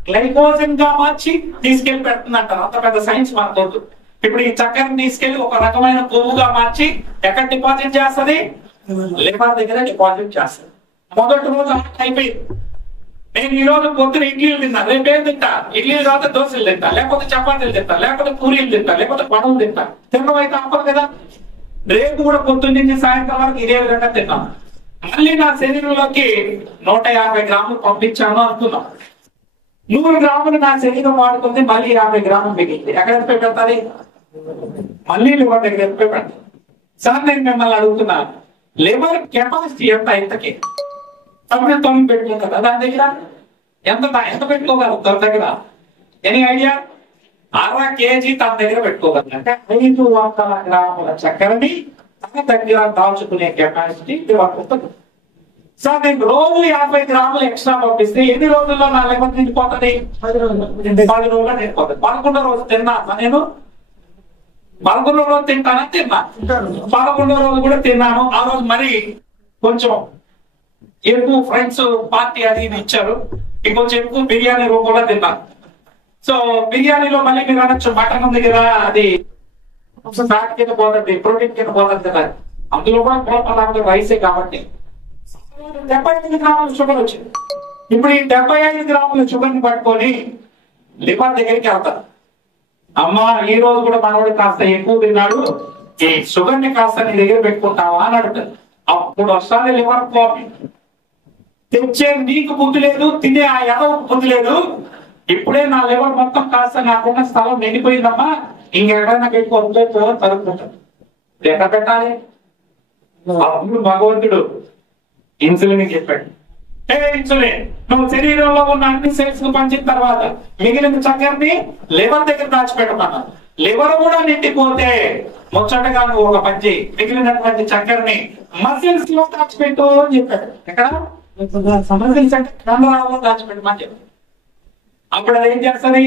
గ్లైకోజన్ గా మార్చి తీసుకెళ్లి పెడుతుంది అంటారు. అంత పెద్ద సైన్స్ మనకు. ఇప్పుడు ఈ చక్కెరని తీసుకెళ్లి ఒక రకమైన కొవ్వుగా మార్చి ఎక్కడ డిపాజిట్ చేస్తుంది? లివర్ దగ్గర డిపాజిట్ చేస్తుంది. మొదటి రోజు అయిపోయింది. నేను ఈ రోజు పొద్దున ఇడ్లీలు తిన్నా, రేపు ఏం తింటా? ఇడ్లీలు తర్వాత దోశలు తింటా, లేకపోతే చపాతీలు తింటా, లేకపోతే పూరీలు తింటా, లేకపోతే పనులు తింటా. తినడం అయితే అప్పదు కదా. రేపు కూడా పొద్దున్న నుంచి సాయంత్రం వరకు ఇదే విధంగా తిన్నాను. మళ్ళీ నా శరీరంలోకి 150 గ్రాములు పంపించాను అనుకున్నాం. 100 గ్రాములు నా శరీరం వాడుకుంది, మళ్ళీ 50 గ్రాములు మిగిలింది. ఎక్కడ పెడుతుంది? మళ్ళీ లివర్ దగ్గర ఎత్తుపోయి పెడతారు. సార్ నేను మిమ్మల్ని అడుగుతున్నా, లివర్ కెపాసిటీ ఎంత ఇంతకి? 9 పెట్టుకుంటారు దాని దగ్గర. ఎంత పెట్టుకోగలరు తన దగ్గర? Any idea? 60 kg తన దగ్గర పెట్టుకోగలరు. అంటే 500 గ్రాముల చక్కెరని తన దగ్గర దాల్చుకునే కెపాసిటీ లివర్ ఉంటుంది. సార్ నేను రోజు 50 గ్రాములు ఎక్స్ట్రా పంపిస్తే ఎన్ని రోజుల్లో నా లివర్ నిండిపోతుంది? 10 రోజుల్లో నిండిపోతుంది. 11వ రోజు తిన్నా నేను, 11వ రోజు తింటానా? తిన్నా. 11వ రోజు కూడా తిన్నాను. ఆ రోజు మరి కొంచెం ఎక్కువ ఫ్రెండ్స్ పార్టీ అది ఇది ఇచ్చారు, ఇంకొంచెం ఎక్కువ బిర్యానీ రూపంలో తిన్నాను. సో బిర్యానీలో మళ్ళీ మీరు అనొచ్చు మటన్ ఉంది కదా, అది ఫ్యాట్ కింద పోతుంది, ప్రోటీన్ కింద పోతుంది కదా, అందులో కూడా పోతుంది రైసే కాబట్టి 75 గ్రాముల షుగర్ వచ్చింది. ఇప్పుడు ఈ 75 గ్రాముల షుగర్ ని పట్టుకొని లివర్ దగ్గరికి వెళ్తారు. అమ్మా ఈ రోజు కూడా మనవాడు కాస్త ఎక్కువ తిన్నాడు, ఈ షుగర్ ని కాస్త నీ దగ్గర పెట్టుకుంటావా అని అడుగుతారు. అప్పుడు వస్తుంది లివర్ ప్రాబ్లం. తెచ్చే నీకు బుద్ధి లేదు, తినే ఆ ఎదవకు బుద్ధి లేదు. ఇప్పుడే నా లివర్ మొత్తం కాస్త నాకున్న స్థలం నిండిపోయిందమ్మా, ఇంకెక్కడైనా పెట్టుకో తరుపుకుంటాడు. ఎక్కడ పెట్టాలి? అప్పుడు భగవంతుడు ఇన్సులిన్ చెప్పాడు, ఏ ఇన్సులిన్, నువ్వు శరీరంలో ఉన్న అన్ని సెల్స్ కు పంచిన తర్వాత మిగిలిన చక్కెరని లివర్ దగ్గర దాచిపెట్టమన్నా. లివర్ కూడా నిండిపోతే ముచ్చటగా నువ్వు ఒక పని చేయి, మిగిలినటువంటి చక్కెరని మసిల్స్ లో దాచిపెట్టు అని చెప్పాడు. ఎక్కడ? మసిల్స్ అంటే కండరాల్లో దాచిపెట్టమని చెప్పాడు. అప్పుడు అది ఏం చేస్తుంది?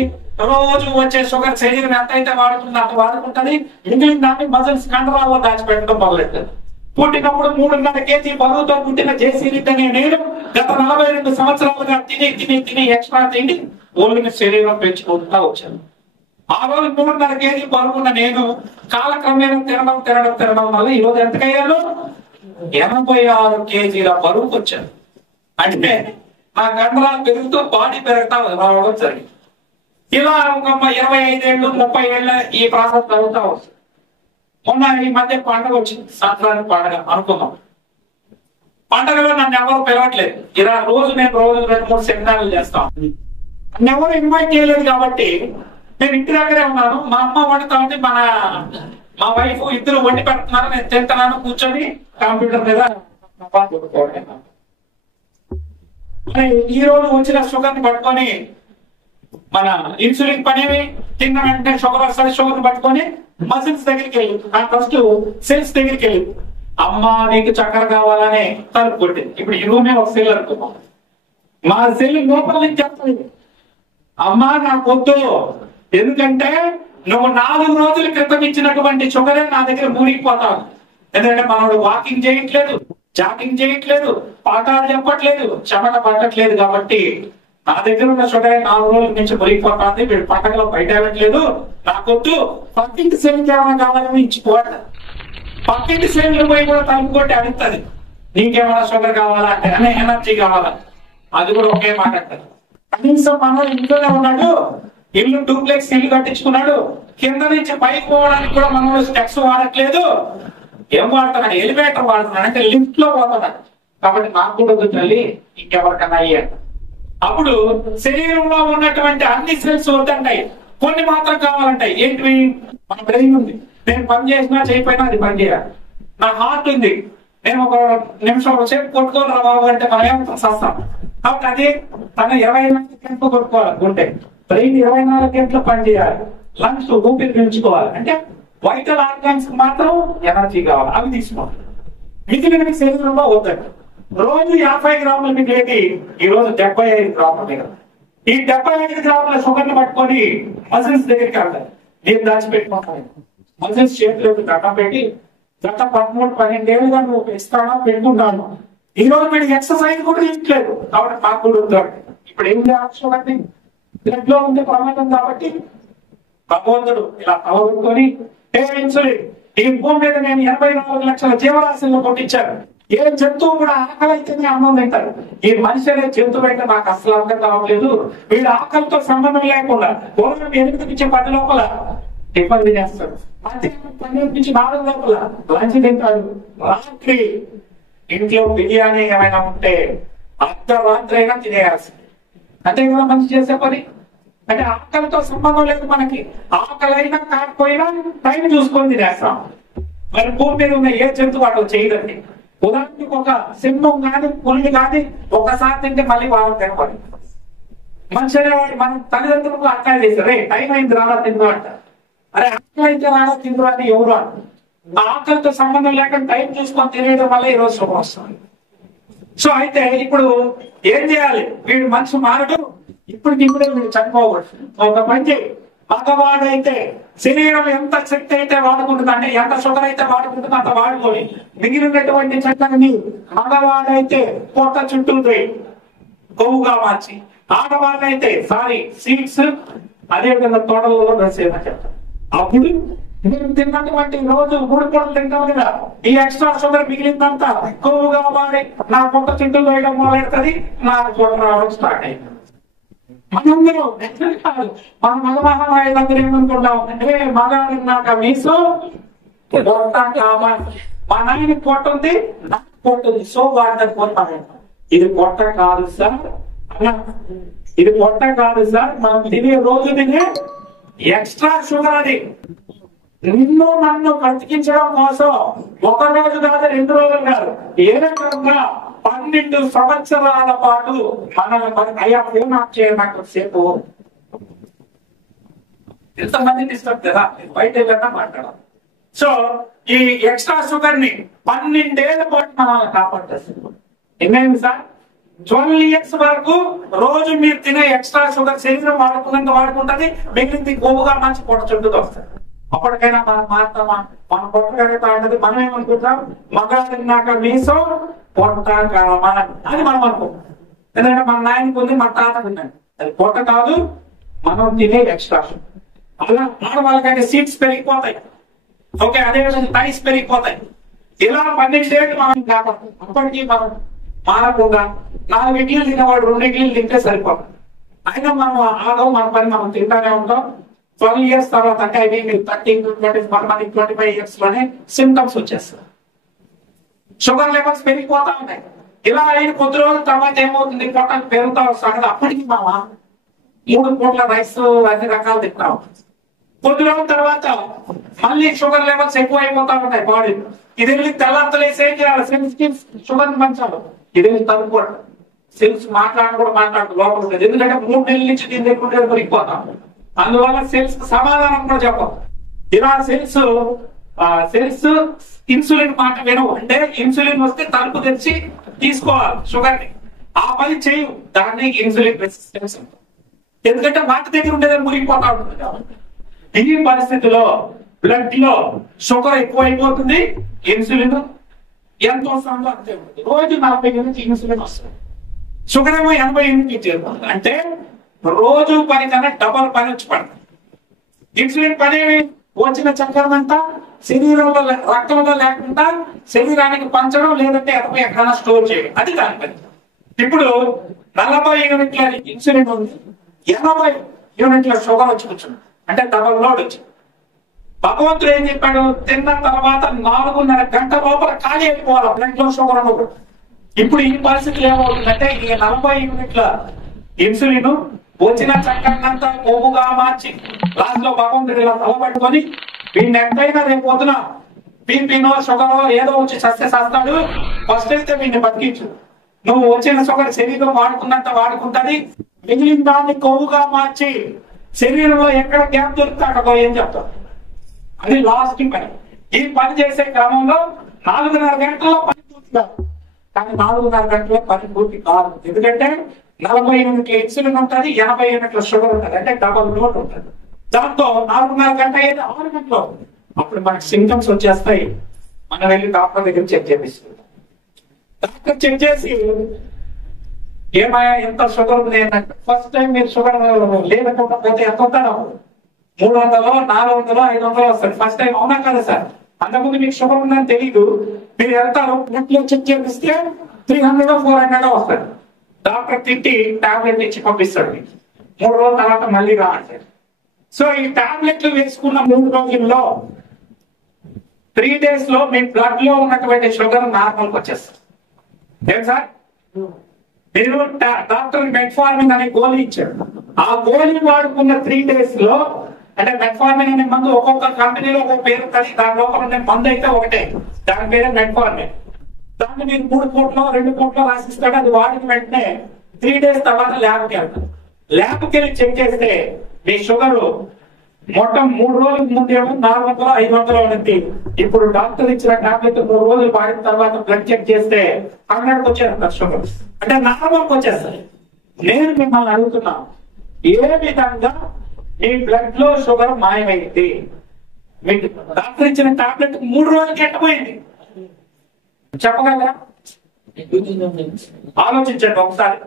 రోజు వచ్చే షుగర్ శరీరం ఎంత అయితే వాడుతుందో అంత వాడుకుంటుంది, మిగిలిన దాన్ని మసిల్స్ కండరాల్లో దాచిపెట్టడం మొదలెట్టారు. పుట్టినప్పుడు 3.5 kg బరువుతో పుట్టిన జేసీ రెడ్డి అనే నేను గత 42 సంవత్సరాలుగా తిని ఎక్స్ట్రా తిండి ఒళ్ళుని శరీరం పెంచుకుంటా వచ్చాను. ఆ రోజు 3.5 kg బరువున్న నేను కాలక్రమేణా తినడం వల్ల ఈ రోజు ఎంతకయ్యాను? 86 kgల బరువుకు వచ్చాను. అంటే నా కండరాలు పెరుగుతూ బాడీ పెరుగుతా రావడం జరిగింది. ఇలా ఒక 25 ఏళ్ళు 30 ఏళ్ళ ఈ ప్రాసెస్ జరుగుతా వస్తుంది. మొన్న ఈ మధ్య పండుగ వచ్చింది, సంక్రాంతి పండుగ అనుకున్నాం. పండుగలో నన్ను ఎవరు పిలవట్లేదు. ఇలా నేను రోజు 2-3 సెమినార్లు చేస్తాను. నన్ను ఎవరు ఇన్వైట్ చేయలేదు కాబట్టి నేను ఇంటి దగ్గరే ఉన్నాను. మా అమ్మ వండుతా ఉంది, మా వైఫ్ ఇద్దరు వండి పెడుతున్నారు, నేను తింటున్నాను కూర్చొని కంప్యూటర్ మీద. ఈ రోజు వచ్చిన షుగర్ ని పట్టుకొని మన ఇన్సులిన్ పనేవి, తిన్న వెంటనే షుగర్ వస్తుంది, షుగర్ పట్టుకొని మసిల్స్ దగ్గరికి వెళ్ళి ఫస్ట్ సెల్స్ దగ్గరికి వెళ్ళి అమ్మా నీకు చక్కెర కావాలని తలుపు కొట్టింది. ఇప్పుడు ఈ రూమే ఒక సెల్ అనుకున్నాం. మా సెల్ లోపల నుంచి చెప్తుంది, అమ్మా నాకు వద్దు, ఎందుకంటే నువ్వు 4 రోజుల క్రితం ఇచ్చినటువంటి షుగరే నా దగ్గర మూడిపోతావు. ఎందుకంటే మనోడు వాకింగ్ చేయట్లేదు, జాగింగ్ చేయట్లేదు, పాఠాలు చెప్పట్లేదు, చెమట పట్టట్లేదు. కాబట్టి నా దగ్గర ఉన్న షుగర్ 4 రోజుల నుంచి మురిగిపోతుంది, వీడు పంటగలో బయట వెళ్ళట్లేదు, నాకొద్దు. పక్కింటి సేవకి ఏమైనా కావాలని ఇచ్చిపోవాలి. పక్కింటి సేవలు పోయి కూడా తలుపుకొట్టి అడుగుతుంది, నీకేమైనా షుగర్ కావాలా అంటే, అనే ఎనర్జీ కావాలా, అది కూడా ఒకే మాట అంటారు. కనీసం మనోడు ఇంట్లోనే ఉన్నాడు, ఇల్లు డూప్లెక్స్ ఇల్లు కట్టించుకున్నాడు, కింద నుంచి పైకి పోవడానికి కూడా మనోడు స్టెప్స్ వాడట్లేదు. ఏం వాడుతున్నాడు? ఎలివేటర్ వాడుతున్నాడు, అంటే లిఫ్ట్ లో పోతున్నాడు. కాబట్టి నాకు కూడా తల్లి ఇంకెవరికన్నా అయ్యాడు. అప్పుడు శరీరంలో ఉన్నటువంటి అన్ని సెల్స్ వద్దంటాయి, కొన్ని మాత్రం కావాలంటాయి. ఏంటివి? మన బ్రెయిన్ ఉంది, నేను పని చేసినా చేయకపోయినా అది పని చేయాలి. నా హార్ట్ ఉంది, నేను ఒక నిమిషం సేపు కొట్టుకోవాలి రా బాబు అంటే మనం ఏమంతా చేస్తాం. కాబట్టి అది తన 24 గంటలు కొట్టుకోవాలి. గుండె బ్రెయిన్ 24 గంటలు పని చేయాలి. లంగ్స్ ఊపిరి పీల్చుకోవాలి. అంటే వైటల్ ఆర్గాన్స్ మాత్రం ఎనర్జీ కావాలి, అవి తీసుకోవాలి. మిగిలిన శరీరంలో వద్దండి. రోజు 50 గ్రాముల మిగిలేది ఈ రోజు 75 గ్రాముల మిగలదు. ఈ 75 గ్రాముల షుగర్ ని పట్టుకొని మసిల్స్ దగ్గరికి వెళ్తారు. నేను దాచిపెట్టుకుంటాను. మసిల్స్ చేతిలోకి దండం పెట్టి, గత 13-12 ఏళ్ళుగా నువ్వు ఇస్తాను పెట్టుకుంటాను, ఈ రోజు మీరు ఎక్సర్సైజ్ కూడా చేయట్లేదు, కాబట్టి నాకు కూడా ఉంటాడు. ఇప్పుడు ఏం చేయాలి? షుగర్ ని బ్లడ్ లో ఉండే ప్రమాదం. కాబట్టి భగవంతుడు ఇలా తవరుకొని, ఏ ఇన్సులిన్, ఈ భూమి మీద నేను 84 లక్షల జీవరాశులను కొట్టించాను. ఏ జంతువు కూడా ఆకలి అయితేనే అన్నం తింటారు. ఈ మనిషి అనే జంతువు అయితే నాకు అసలు అర్థం కావట్లేదు. వీడు ఆకలితో సంబంధం లేకుండా ఉదయం 8 నుంచి 10 లోపల టిఫిన్ తినేస్తాడు, మధ్యాహ్నం 12 నుంచి 4 లోపల లంచ్ తింటాడు, రాత్రి ఇంట్లో బిర్యానీ ఏమైనా ఉంటే అర్ధరాత్రి అయినా తినేయాల్సింది. అంతే కదా మనిషి చేసే పని. అంటే ఆకలితో సంబంధం లేదు మనకి. ఆకలి అయినా కాకపోయినా టైం చూసుకొని తినేస్తాం. మరి భూమి మీద ఉన్న ఏ జంతువు వాడు చేయదండి. ఉదాహరణకి ఒక సింహం కానీ పుల్లి కానీ ఒకసారి తింటే మళ్ళీ వాళ్ళు తినవాలి. మనిషి అనేవాడు మన తల్లిదండ్రులకు అర్థం చేశారు, రే టైం అయింది రాడా తిందు అంటారు. అరే ఆకలి అయితే రాడా తిందు అని ఎవరు అంటారు. ఆ ఆకలితో సంబంధం లేకుండా టైం చూసుకొని తినేయడం వల్ల ఈ రోజు శుభం వస్తుంది. సో అయితే ఇప్పుడు ఏం చేయాలి? వీడు మనిషి మారడు, ఇప్పటికిప్పుడే వీడు చనిపోకూడదు. ఒక మంచి మగవాడైతే శరీరం ఎంత శక్తి అయితే వాడుకుంటుంది, అంటే ఎంత షుగర్ అయితే వాడుకుంటుందో అంత వాడుకొని మిగిలినటువంటి చెట్లని మగవాడైతే పొట్ట చుట్టూ కొవ్వుగా మార్చి, ఆడవాళ్ళైతే సీడ్స్ అదే విధంగా తోటలలో వేసేదని చెప్తారు. అప్పుడు మీరు తిన్నటువంటి రోజు 3 పూటలు తింటాం కదా, ఈ ఎక్స్ట్రా షుగర్ మిగిలిందంతా కొవ్వుగా మారి నా పొట్ట చుట్టూ వేయడం మొదలెడుతుంది, నాకు షుగర్ రావడం స్టార్ట్ అయింది. మనందరూ మన మగ మహారాయులందరూ ఏమనుకుంటాం అంటే మగాడు నాకు మీసు మా నాయన పొట్ట ఉంది, నాకు పొట్ట ఉంది, సో వాడిని పోతాను. ఇది పొట్ట కాదు సార్, ఇది పొట్ట కాదు సార్, మనం తినే రోజు తినే ఎక్స్ట్రా షుగర్. అది నిన్ను నన్ను బ్రతికించడం కోసం 1 రోజు కాదు 2 రోజులు కాదు, ఏ రకంగా 12 సంవత్సరాల పాటు మనం అయ్యా ఫోన్ ఆఫ్ చేయడానికి సేపు ఎంతమంది డిస్టర్బ్ కదా, బయట వెళ్ళినా మాట్లాడాలి. సో ఈ ఎక్స్ట్రా షుగర్ ని 12 ఏళ్ల పాటు మనల్ని కాపాడుతుంది. ఎన్నైంది సార్? 12 years వరకు రోజు మీరు తినే ఎక్స్ట్రా షుగర్ శరీరం వాడుకున్నంత వాడుకుంటుంది, మిగిలింది కొవ్వుగా మంచి పొట్ట చుట్టూ వస్తుంది. అప్పటికైనా మనం మారుతామా? మన పొట్టగడతా ఉంటుంది. మనం ఏమనుకుంటాం, మగా తిన్నాక మీసో పొట్ట కామా అని మనం అనుకుంటాం. ఎందుకంటే మన నాయనకు ఉంది, మన తాత తిన్నాడు, అది పొట్ట కాదు, మనం తినే ఎక్స్ట్రా. అలా ఆడవాళ్ళకైతే సీట్స్ పెరిగిపోతాయి, ఓకే, అదేవిధంగా టైస్ పెరిగిపోతాయి. ఇలా 12 ఏళ్ళు మనం కాపాడుతాం. అప్పటికీ మనం మారకుండా 4 ఇడ్లీలు తినేవాడు 2 ఇడ్లీలు తింటే సరిపోదు. అయినా మనం ఆగం, మన పని మనం తింటానే ఉంటాం. 12 years తర్వాత అంటే 30 20 25 years లోనే సిమ్టమ్స్ వచ్చేస్తాయి, షుగర్ లెవెల్స్ పెరిగిపోతా ఉన్నాయి. ఇలా అయిన కొద్ది రోజుల తర్వాత ఏమవుతుంది, పొట్ట పెరుగుతా వస్తాడు. అప్పటికి మామ 3 పూట్ల రైస్ అన్ని రకాలు తింటాం. కొద్ది రోజుల తర్వాత మళ్ళీ షుగర్ లెవెల్స్ ఎక్కువ అయిపోతా ఉంటాయి బాడీలో. ఇది వెళ్ళి తెల్లార్తలేసి ఏం చేయాలి, సెల్స్ షుగర్ పెంచాలి. ఇది వెళ్ళి తగ్గుకోవడం, సెల్స్ మాట్లాడు లోపల ఉంటుంది. ఎందుకంటే 3 నెలల నుంచి దీని దగ్గర పెరిగిపోతాం. అందువల్ల సెల్స్ సమాధానం కూడా చెప్పాలి. ఇలా సెల్స్ ఇన్సులిన్ మాట వినవు. అంటే ఇన్సులిన్ వస్తే తలుపు తెచ్చి తీసుకోవాలి షుగర్ ని, ఆ పని చేయవు. దాన్ని ఇన్సులిన్ రెసిస్టెన్స్. ఎందుకంటే మాట దగ్గర ఉండేదని మురిగిపోతా ఉంటుంది. ఈ పరిస్థితిలో బ్లడ్ లో షుగర్ ఎక్కువ అయిపోతుంది, ఇన్సులిన్ ఎంతో వస్తుందో అంతే ఉంటుంది. రోజు 40 యూనిట్ ఇన్సులిన్ వస్తుంది, షుగర్ ఏమో 80 యూనిట్ చేరుతుంది. అంటే రోజు పని కన్నా డబల్ పని వచ్చి పడుతుంది. ఇన్సులిన్ పని వచ్చిన చక్కెర అంతా శరీరంలో రక్తంలో లేకుండా శరీరానికి పంచడం, లేదంటే ఎక్కడైనా స్టోర్ చేయడం, అది దాని పని. ఇప్పుడు 40 యూనిట్ల ఇన్సులిన్ ఉంది, 80 యూనిట్ల షుగర్ వచ్చి కూర్చుంది, అంటే డబల్ లోడ్ వచ్చింది. భగవంతుడు ఏం చెప్పాడు, తిన్న తర్వాత 4.5 గంటల లోపల ఖాళీ అయిపోవాలి బ్లడ్ లో షుగర్ అన్నప్పుడు. ఇప్పుడు ఈ పరిస్థితులు ఏమవుతుందంటే ఈ 40 యూనిట్ల ఇన్సులిన్ వచ్చిన చక్కెరనంతా కొవ్వుగా మార్చి లాస్ట్ లో భగవంతుడు ఇలా తలబట్టుకొని వీడిని ఎంతైనా రేపు పొద్దున బీపీనో షుగరో ఏదో వచ్చి చస్తాడు, ఫస్ట్ అయితే వీడిని బతికించు. నువ్వు వచ్చిన షుగర్ శరీరం వాడుకున్నంత వాడుకుంటుంది, మిగిలిన దాన్ని కొవ్వుగా మార్చి శరీరంలో ఎక్కడ గ్యాప్ దొరికితే అక్కడ ఏం చెప్తావు. అది లాస్ట్ పని. ఈ పని చేసే క్రమంలో 4.5 గంటల్లో పని పూర్తి కాదు. కానీ 4.5 గంటల్లో పని పూర్తి కాదు. ఎందుకంటే 40 యూనిట్ల ఇన్సులిన్ ఉంటుంది, 80 యూనిట్ల షుగర్ ఉంటుంది, అంటే డబల్ లోడ్ ఉంటుంది. దాంతో 4.5 గంట అయితే 6 గంటలు. అప్పుడు మనకి సింటమ్స్ వచ్చేస్తాయి. మనం వెళ్ళి డాక్టర్ దగ్గర చెక్ చేపిస్తాం. డాక్టర్ చెక్ చేసి ఏమయ్యా ఎంత షుగర్ ఉంది అంటే, ఫస్ట్ టైం మీరు షుగర్ లేకపోతే పోతే ఎంత ఉంటారో 300, 400, 500 వస్తుంది ఫస్ట్ టైం. అవునా కదా సార్? అంతకుముందు మీకు షుగర్ ఉందని తెలియదు, మీరు వెళ్తారు నెట్లో చెక్ చేపిస్తే 300, 400 వస్తుంది. డాక్టర్ తిట్టి టాబ్లెట్ ఇచ్చి పంపిస్తాడు. 3 రోజుల తర్వాత మళ్ళీ రా అంటాడు. సో ఈ టాబ్లెట్లు వేసుకున్న 3 రోజుల్లో 3 days లో మీ బ్లడ్ లో ఉన్నటువంటి షుగర్ నార్మల్ వచ్చేస్తుంది. ఏం సార్, మీరు డాక్టర్ మెట్ఫార్మిన్ అనే గోళీ ఇచ్చాడు, ఆ గోళీ వాడుకున్న 3 days లో, అంటే మెట్ఫార్మిన్ అనే మందు ఒక్కొక్క కంపెనీలో ఒక్కొక్క పేరు ఉంటుంది, దాని లోపల ఉండే మందు అయితే ఒకటే, దాని పేరే మెట్ఫార్మిన్. దాన్ని మీరు 3 పూటలో 2 పూటలో రాసిస్తాడు. అది వాడిన వెంటనే 3 days తర్వాత ల్యాబ్కి వెళ్తారు. ల్యాబ్కి వెళ్ళి చెక్ చేస్తే మీ షుగర్ మొత్తం 3 రోజులకు ముందేమో 400 500 ఉంది. ఇప్పుడు డాక్టర్ ఇచ్చిన టాబ్లెట్ 3 రోజులు వాడిన తర్వాత బ్లడ్ చెక్ చేస్తే 100కి వచ్చేస్తారు షుగర్, అంటే నార్మల్కి వచ్చేస్తారు. నేను మిమ్మల్ని అడుగుతున్నా, ఏ విధంగా మీ బ్లడ్ లో షుగర్ మాయమైంది? మీకు డాక్టర్ ఇచ్చిన టాబ్లెట్ 3 రోజులకి ఎట్టపోయింది చెప్పగలరా? ఆలోచించండి ఒకసారి.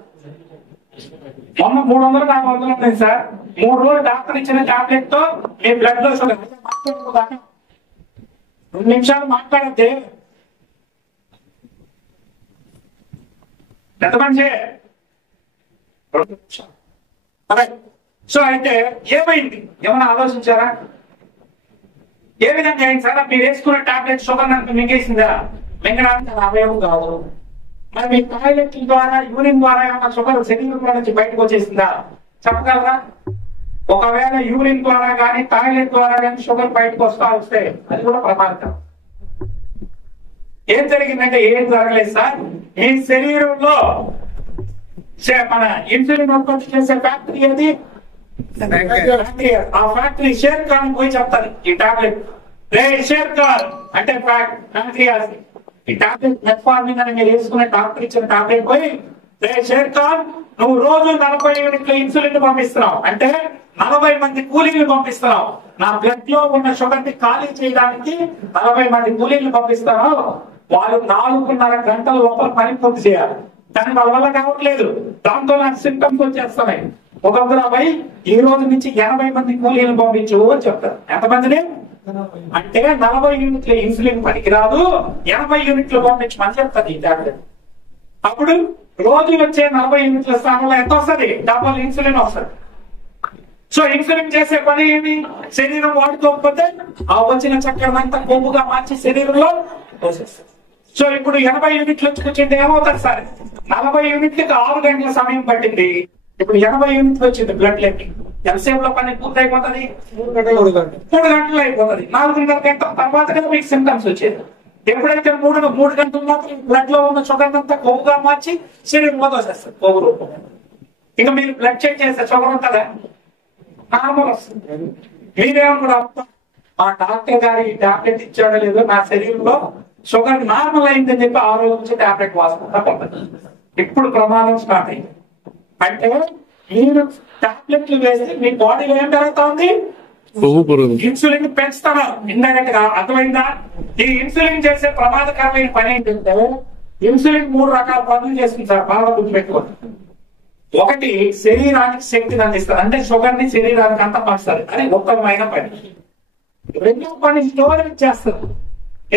మొన్న 300 400 ఉన్నాయి సార్. 3 రోజులు డాక్టర్ ఇచ్చిన టాబ్లెట్ తో మీ బ్లడ్ లో షుగర్ 2 నిమిషాలు మాట్లాడితే ఎంత మనిషి. సో అయితే ఏమైంది ఏమైనా ఆలోచించారా? ఏ విధంగా అయింది సార్? మీరు వేసుకున్న టాబ్లెట్ షుగర్ నాకు మింగేసిందా? మింగడానికి అవయవం కాదు. మరి మీ టాయిలెట్ ద్వారా యూరిన్ ద్వారా ఏమైనా షుగర్ శరీరంలో నుంచి బయటకు వచ్చేసిందా చెప్పగలరా? ఒకవేళ యూరిన్ ద్వారా కానీ టాయిలెట్ ద్వారా కానీ షుగర్ బయటకు వస్తే అది కూడా ప్రమాదం. ఏం జరిగిందంటే ఏం జరగలేదు సార్. మీ శరీరంలో మన ఇన్సులిన్ ఉత్పత్తి చేసే ఫ్యాక్టరీ అది, ఆ ఫ్యాక్టరీ షేర్ ఖాన్ పోయి చెప్తారు ఈ టాబ్లెట్, రే షేర్ ఖాన్ అంటే ప్యాంక్రియాస్, ఈ టాబ్లెట్ మెట్ఫార్మిన్ అని మీరు వేసుకునే డాక్టర్ ఇచ్చిన టాబ్లెట్ పోయి, రే షేర్ ఖాన్ నువ్వు రోజు 40 యూనిట్ల ఇన్సులిన్ పంపిస్తున్నావు, అంటే 40 మంది కూలీలు పంపిస్తున్నావు. నా బ్లడ్ లో ఉన్న షుగర్ ని ఖాళీ చేయడానికి 40 మంది కూలీలు పంపిస్తాను. వాళ్ళు 4.5 గంటల లోపల పని పూర్తి చేయాలి. కానీ వాళ్ళ వల్ల కావట్లేదు. దాంతో నాకు సింటమ్స్ వచ్చేస్తున్నాయి. ఒక్కొక్కరు అబ్బాయి ఈ రోజు నుంచి 80 మంది కూలీలు పంపించు అని చెప్తారు. ఎంతమందిని అంటే 40 యూనిట్ల ఇన్సులిన్ పనికిరాదు, 80 యూనిట్లు పంపించమని చెప్తారు ఈ టాబ్లెట్. అప్పుడు రోజు వచ్చే 40 యూనిట్ల స్థానంలో ఎంత వస్తుంది? డబల్ ఇన్సులిన్ వస్తుంది. సో ఇన్సులిన్ చేసే పని ఏమి? శరీరం వాడుకోకపోతే ఆ వచ్చిన చక్కెరంతా కొవ్వుగా మార్చి శరీరంలో పోసేస్తుంది. సో ఇప్పుడు 80 యూనిట్లు వచ్చి ఏమవుతారు సార్? 40 యూనిట్లకి 6 గంటల సమయం పట్టింది. ఇప్పుడు 80 యూనిట్లు వచ్చింది బ్లడ్ లెక్కి. ఎంతసేపు లో పని పూర్తి అయిపోతుంది? 3 గంటలు అయిపోతుంది. 4.5 గంటల తర్వాత కదా మీకు సింటమ్స్ వచ్చేది. ఎప్పుడైతే 3 గంటల మాత్రం బ్లడ్ లో ఉన్న షుగర్ అంతా కొవ్వుగా మార్చి శరీరంలో వచ్చేస్తుంది కొవ్వు రూపం. ఇంకా మీరు బ్లడ్ చెక్ చేస్తే షుగర్ ఉంటుందా? నార్మల్ వస్తుంది. మీరేమనుకుంటారు, మా డాక్టర్ గారు ఈ టాబ్లెట్ ఇచ్చాడో లేదో నా శరీరంలో షుగర్ నార్మల్ అయిందని చెప్పి ఆ రోజు నుంచి టాబ్లెట్ వాసుకుంటా. ఇప్పుడు ప్రమాదం స్టార్ట్ అయింది. అంటే మీరు టాబ్లెట్లు వేసి మీ బాడీలో ఏం పెరుగుతా ఉంది? ఇన్సులిన్ పెంచుతారా ఇండైరెక్ట్ గా. అర్థమైందా? ఈ ఇన్సులిన్ చేసే ప్రమాదకరమైన పని ఏంటంటే, ఇన్సులిన్ 3 రకాల పనులు చేస్తుంది సార్, బాగా గుర్తుపెట్టుకోండి. ఒకటి శరీరానికి శక్తిని అందిస్తారు, అంటే షుగర్ ని శరీరానికి అంతా పంచుతారు, అది ఉత్తమమైన పని. రెండో పని స్టోరేజ్ చేస్తారు,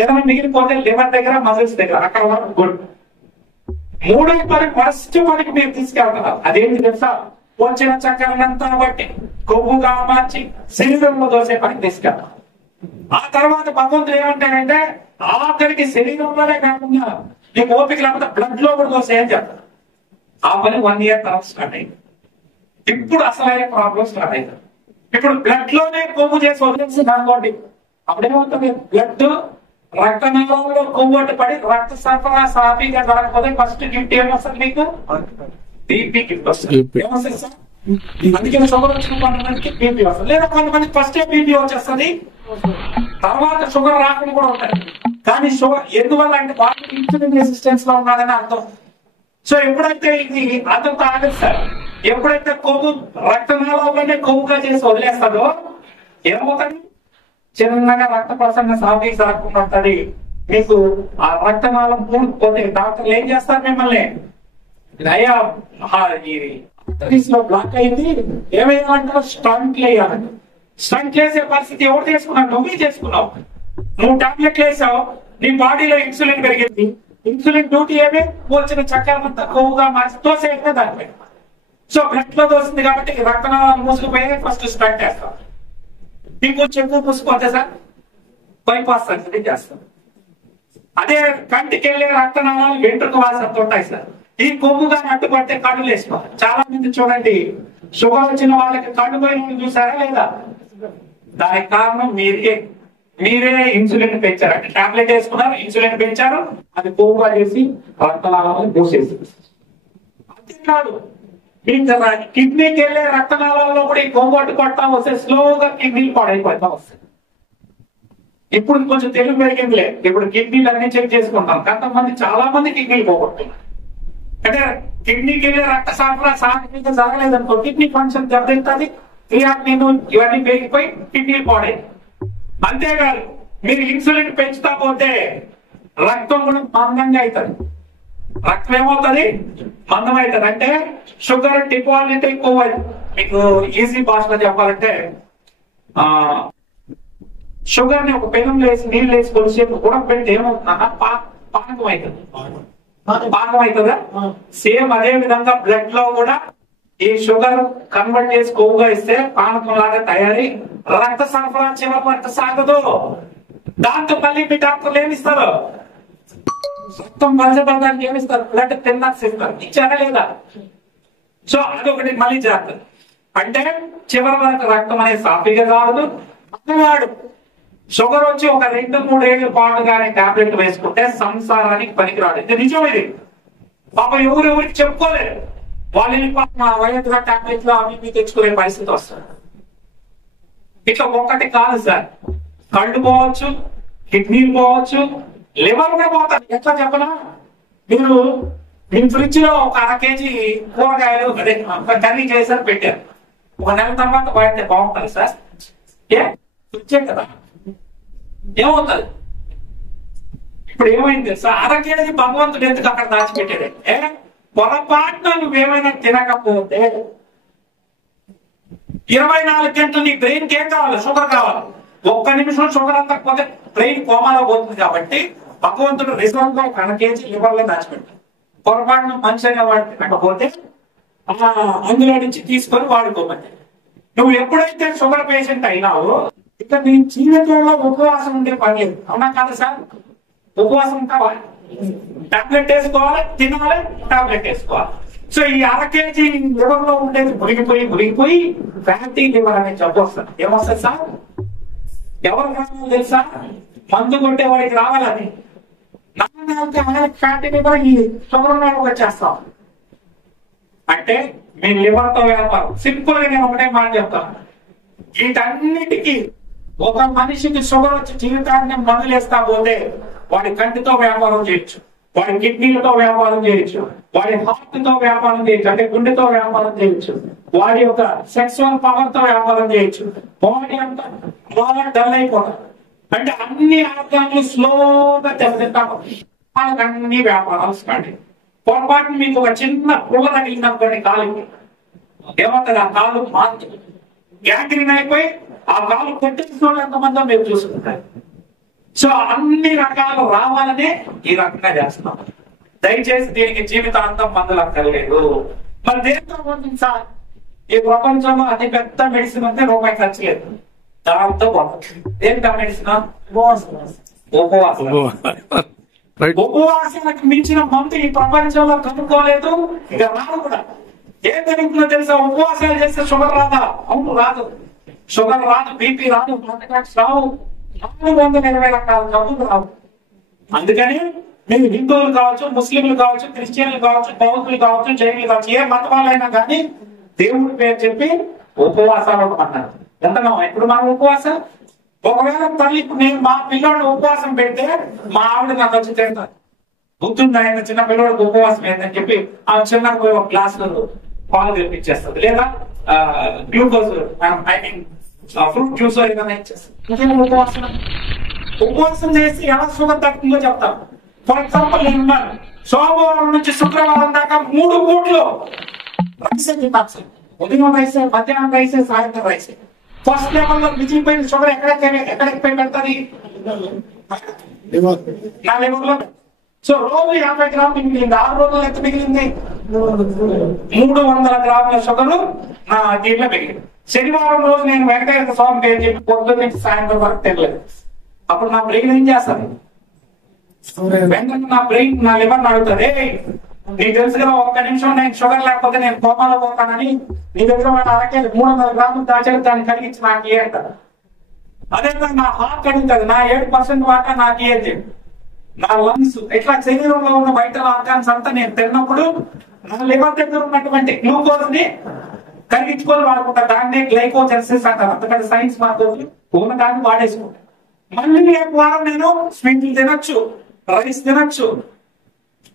ఏదైనా మిగిలిపోతే లివర్ దగ్గర మజిల్స్ దగ్గర అక్కడ వరకు గుడ్. మూడో పని ఫస్ట్ పనికి మీరు తీసుకెళ్తారు, అదేంటి తెలుసా? వచ్చిన చక్కెరనంతా బట్టి కొవ్వుగా మార్చి శరీరంలో దోసే పనికి తీసుకెళ్తారు. ఆ తర్వాత భగవంతుడు ఏమంటాడంటే, ఆఖరికి శరీరంలోనే కాకుండా నీకు ఓపిక లేకపోతే బ్లడ్ లో కూడా దోసేయని చెప్తారు. ఆ పని 1 year తర్వాత స్టార్ట్ అయింది. ఇప్పుడు అసలైన ప్రాబ్లం స్టార్ట్ అయింది. ఇప్పుడు బ్లడ్ లోనే కొవ్వు చేసి వదిలేసింది అనుకోండి, అప్పుడేమవుతుంది? బ్లడ్ రక్తనాళంలో కొవ్వొట్టు పడి రక్త సరఫరా సాఫీగా జరగకపోతే ఫస్ట్ గిఫ్ట్ ఏమొస్తుంది మీకు? బీపీ గిఫ్ట్ వస్తుంది. ఏమొస్తుంది సార్? అందుకే షుగర్ వచ్చిన కొంతమందికి బీపీ వస్తుంది, లేదా కొంతమందికి ఫస్ట్ బీపీ వచ్చేస్తుంది, తర్వాత షుగర్ రాకుండా కూడా ఉంటాయి. కానీ షుగర్ ఎందువల్ల అంటే బాడీ ఇన్సులిన్ రెసిస్టెన్స్ లో ఉన్నదని అర్థం. సో ఎప్పుడైతే ఇది అదంతా ఆగదు సార్, ఎప్పుడైతే కొవ్వు రక్తనాళంలోనే కొవ్వుగా చేసి వదిలేస్తాడో ఏమవుతుంది? చిన్నగా రక్త ప్రసరణ సాఫీ జరగకుండా ఉంటుంది. మీకు ఆ రక్తనాళం పూర్తిపోతే డాక్టర్లు ఏం చేస్తారు? మిమ్మల్ని అయ్యా లో బ్లాక్ అయింది, ఏమేయాలంటే స్టంట్లు వేయాలండి. స్టంట్ వేసే పరిస్థితి ఎవరు చేసుకున్నావు? నువ్వే చేసుకున్నావు. నువ్వు టాబ్లెట్లు వేసావు, నీ బాడీలో ఇన్సులిన్ పెరిగింది. ఇన్సులిన్ డ్యూటీ ఏమే? వచ్చిన చక్కెరంతా కొవ్వుగా మార్చి తోసేయడమే దానిపై. సో బ్లడ్ లో దోసింది కాబట్టి రక్తనాళాలు మూసుకుపోయి ఫస్ట్ స్టంట్ వేస్తాం. మీకు చెక్కు మూసుకుంటే సార్ బైపాస్ సర్జరీ చేస్తాం. అదే కంటికి వెళ్ళే రక్తనాళాలు వెంట్రుక వాసనతో ఉంటాయి సార్. ఈ కొవ్వుగా నట్టుపడితే కళ్ళు వేసుకోవాలి. చాలా మంది చూడండి షుగర్ వచ్చిన వాళ్ళకి కళ్ళు పోయిన చూసారా లేదా? దానికి కారణం మీరే ఇన్సులిన్ పెంచారు. అంటే టాబ్లెట్ వేసుకున్నారు, ఇన్సులిన్ పెంచారు, అది పోగా చేసి రక్తనాళాలను మూసేసి. అంతేకాదు, మీకు కిడ్నీకి వెళ్ళే రక్తనాళాల్లో కూడా ఈ కొవ్వొట్టు కొట్టా వస్తే స్లోగా కిడ్నీలు పాడైపోతా వస్తాయి. ఇప్పుడు కొంచెం తెలుగు పెరిగిందిలే, ఇప్పుడు కిడ్నీలు అన్ని చెక్ చేసుకుంటాం. కొంతమంది చాలా మంది కిడ్నీలు పోగొట్టున్నారు. అంటే కిడ్నీకి వెళ్ళే రక్త సరఫరా సాధారణంగా జరగలేదనుకో, కిడ్నీ ఫంక్షన్ దెబ్బతింటుంది, క్రియాటినిన్ ఇవన్నీ పెరిగిపోయి కిడ్నీలు పాడై. అంతేకాదు, మీరు ఇన్సులిన్ పెంచుతా పోతే రక్తం కూడా మందంగా అవుతుంది. రక్తం ఏమవుతుంది? మందం అవుతుంది. అంటే షుగర్ డిపాజిట్ ఎక్కువ. మీకు ఈజీ భాషలో చెప్పాలంటే, షుగర్ ని ఒక పెనంలో వేసి నీళ్ళు వేసి కొద్దిసేపు ఉడకబెట్టి ఏమవుతుందన్నా పానకం అవుతుంది. పానకం అవుతుందా? సేమ్ అదే విధంగా బ్లడ్ లో కూడా ఈ షుగర్ కన్వర్ట్ చేసి కొవ్వుగా ఇస్తే పానకం లాగా తయారీ, రక్త సరఫరా చివరి వరకు సాగదు. దాంతో మళ్ళీ మీ డాక్టర్లు ఏమిస్తారు? రక్తం మలచబడడానికి ఏమిస్తారు? బ్లడ్ తిన్నాక ఇస్తారు. ఇచ్చారా లేదా? సో అదొకటి మళ్ళీ చేస్తారు. అంటే చివరి వరకు రక్తం అనేది సాఫీగా కాదు. అన్నవాడు షుగర్ వచ్చి ఒక 2-3 ఏళ్ల పాటు కానీ టాబ్లెట్ వేసుకుంటే సంసారానికి పనికిరాడు. ఇది నిజం. ఇది పాప ఎవరెవరికి చెప్పుకోలేదు. వాళ్ళు మా వయసుగా టాబ్లెట్లు అవి తెచ్చుకునే పరిస్థితి వస్తుంది. ఇట్లా ఒక్కటి కాదు సార్, కళ్ళు పోవచ్చు, కిడ్నీలు పోవచ్చు, లివర్ కూడా పోతారు. ఎట్లా చెప్పనా? మీరు మీ ఫ్రిడ్జ్ లో ఒక 1/2 kg కూరగాయలు అదే కర్రీ చేశారు, పెట్టారు. ఒక నెల తర్వాత వాడితే బాగుంటుంది సార్. ఫ్రిడ్జే కదా, ఏమవుతుంది? ఇప్పుడు ఏమైంది సార్? 1/2 kg భగవంతుడు ఎందుకు అక్కడ దాచిపెట్టాడు? పొరపాటున నువ్వేమైనా తినకపోతే 24 గంటలు నీ బ్రెయిన్ కి ఏం కావాలి? షుగర్ కావాలి. 1 నిమిషం షుగర్ అందకపోతే బ్రెయిన్ కోమాలో పోతుంది. కాబట్టి భగవంతుడు రిజర్వ్ గా 1/2 kg లివర్ లో దాచిపెట్టాడు. పొరపాటున మంచిగా వాడు తినకపోతే అందులో నుంచి తీసుకొని వాడుకోమని. నువ్వు ఎప్పుడైతే షుగర్ పేషెంట్ అయినావో ఇక నీ జీవితంలో ఉపవాసం ఉండే పని లేదు. అవునా కాదు సార్? ఉపవాసం కావాలి, టాబ్లెట్ వేసుకోవాలి, తినాలి, టాబ్లెట్ వేసుకోవాలి. సో ఈ 1/2 kg లివర్ లో ఉండేది మురిగిపోయి ఫ్యాటీ లివర్ అనే జబ్బు వస్తుంది. ఏమొస్తుంది సార్? ఎవరు రావాలి తెలుసా? మందు కొట్టే వాడికి రావాలని. ఫ్యాటీ లివర్ ఈ షుగర్ ఉన్న వాళ్ళకి వచ్చేస్తాం. అంటే మీ లివర్ తో వ్యాపారం. సింపుల్ గా నేను ఒకటే మాట చెప్తాను, వీటన్నిటికీ ఒక మనిషికి షుగర్ వచ్చి జీవితాన్ని మందులేస్తా పోతే వాడి కంటితో వ్యాపారం చేయొచ్చు, వాడి కిడ్నీలతో వ్యాపారం చేయొచ్చు, వాడి హార్ట్ తో వ్యాపారం చేయొచ్చు, అంటే గుండెతో వ్యాపారం చేయొచ్చు, వాడి యొక్క సెక్సువల్ పవర్ తో వ్యాపారం చేయొచ్చు. బాడీ అంతా బాగా డల్ అయిపోతాం. అంటే అన్ని ఆర్గాన్లు స్లోగా దెబ్బతింటాము. అన్ని వ్యాపారాలు స్టార్ట్. పొరపాటు మీకు ఒక చిన్న పుల్ల తగిలిందనుకోండి కాలుకి, ఏమంటారు? ఆ కాలు మాంతి గ్యాంగ్రీన్ అయిపోయి ఆ కాలు కొట్టేసిన ఎంతమందో మీరు చూసుకుంటారు. సో అన్ని రకాలు రావాలనే ఈ రకంగా చేస్తున్నాం. దయచేసి దీనికి జీవితాంతం మందులు అక్కర్లేదు. మరి దేంతో పోతుంది సార్? ఈ ప్రపంచంలో అతి పెద్ద మెడిసిన్ అంటే రూపాయి ఖర్చు లేదు. దాంతో పోతుంది. ఏంటా మెడిసిన్? ఉపవాసం. ఉపవాసానికి మించిన మందు ఈ ప్రపంచంలో కనుక్కోలేదు, ఇక రాదు కూడా. ఏం జరుగుతుందో తెలుసా? ఉపవాసాలు చేస్తే షుగర్ రాదా? అవును, రాదు. షుగర్ రాదు, బీపీ రాదు, హార్ట్ అటాక్స్ రావు, 420 రకాల జబ్బులు రావు. అందుకని మీరు హిందువులు కావచ్చు, ముస్లింలు కావచ్చు, క్రిస్టియన్లు కావచ్చు, బౌద్ధులు కావచ్చు, జైనులు కావచ్చు, ఏ మత వాళ్ళైనా కానీ దేవుడి పేరు చెప్పి ఉపవాసాలు అన్నారు. ఎంతగా ఇప్పుడు మనం ఉపవాసం, ఒకవేళ తల్లి నేను మా పిల్లోడిని ఉపవాసం పెడితే మా ఆవిడ నన్ను వచ్చి తింటారు. గుర్తుందా? ఆయన చిన్న పిల్లోడికి ఉపవాసం ఏంటని చెప్పి ఆ చిన్న పోయి ఒక గ్లాస్ పాలు తెప్పించేస్తుంది, లేదా glucose I mean fruit juice ఏదైనా ఇచ్చేస్తుంది. ఉపవాసం చేసి ఎలా షుగర్ తగ్గుతుందో చెప్తాను. ఫర్ ఎగ్జాంపుల్ నేనున్నాను, సోమవారం నుంచి శుక్రవారం దాకా 3 పూట్లు రైసే తిన్నాను. ఉదయం రైసే, మధ్యాహ్నం రైసే, సాయంత్రం రైసే. ఫస్ట్ లెవెల్ లో మిగిలిపోయిన షుగర్ ఎక్కడికి పెడుతుంది? నా లెవెల్ లో. సో రోజు 50 గ్రాములు మిగిలింది. 6 రోజులు ఎంత మిగిలింది? 300 గ్రాముల షుగర్ నా దీంట్లో మిగిలింది. శనివారం రోజు నేను వెంకటేశ్వర స్వామి పేరు చెప్పి పొద్దున్న నుంచి సాయంత్రం వరకు తినలేదు. అప్పుడు నా బ్రెయిన్ ఏం చేస్తాను? వెంటనే నా బ్రెయిన్ నా లివర్ అడుగుతుంది, నీకు తెలుసు కదా, ఒక్క నిమిషం నేను షుగర్ లేకపోతే నేను కోమాలో పోతానని నీ దగ్గర వాడు అరకే 300 గ్రాములు దాచారు, దాన్ని కలిగించి నాకు ఇయ్యంటారు. అదే నా హార్ట్ అడుగుతుంది, నా 7% వాటా నాకు ఇయ్యేది, నా లంగ్స్, ఇట్లా శరీరంలో ఉన్న వైటల్ ఆర్గాన్స్ అంతా నేను తిన్నప్పుడు నా లివర్ దగ్గర ఉన్నటువంటి గ్లూకోజ్ ని కరిగించుకొని వాడుకుంటా. దాన్నే గ్లైకోజెన్సిస్ అంటారు. అంతకంటే సైన్స్ మాకు ఉన్న దాన్ని వాడేసుకుంటా. మళ్ళీ రేపు వారం నేను స్వీట్లు తినొచ్చు, రైస్ తినొచ్చు.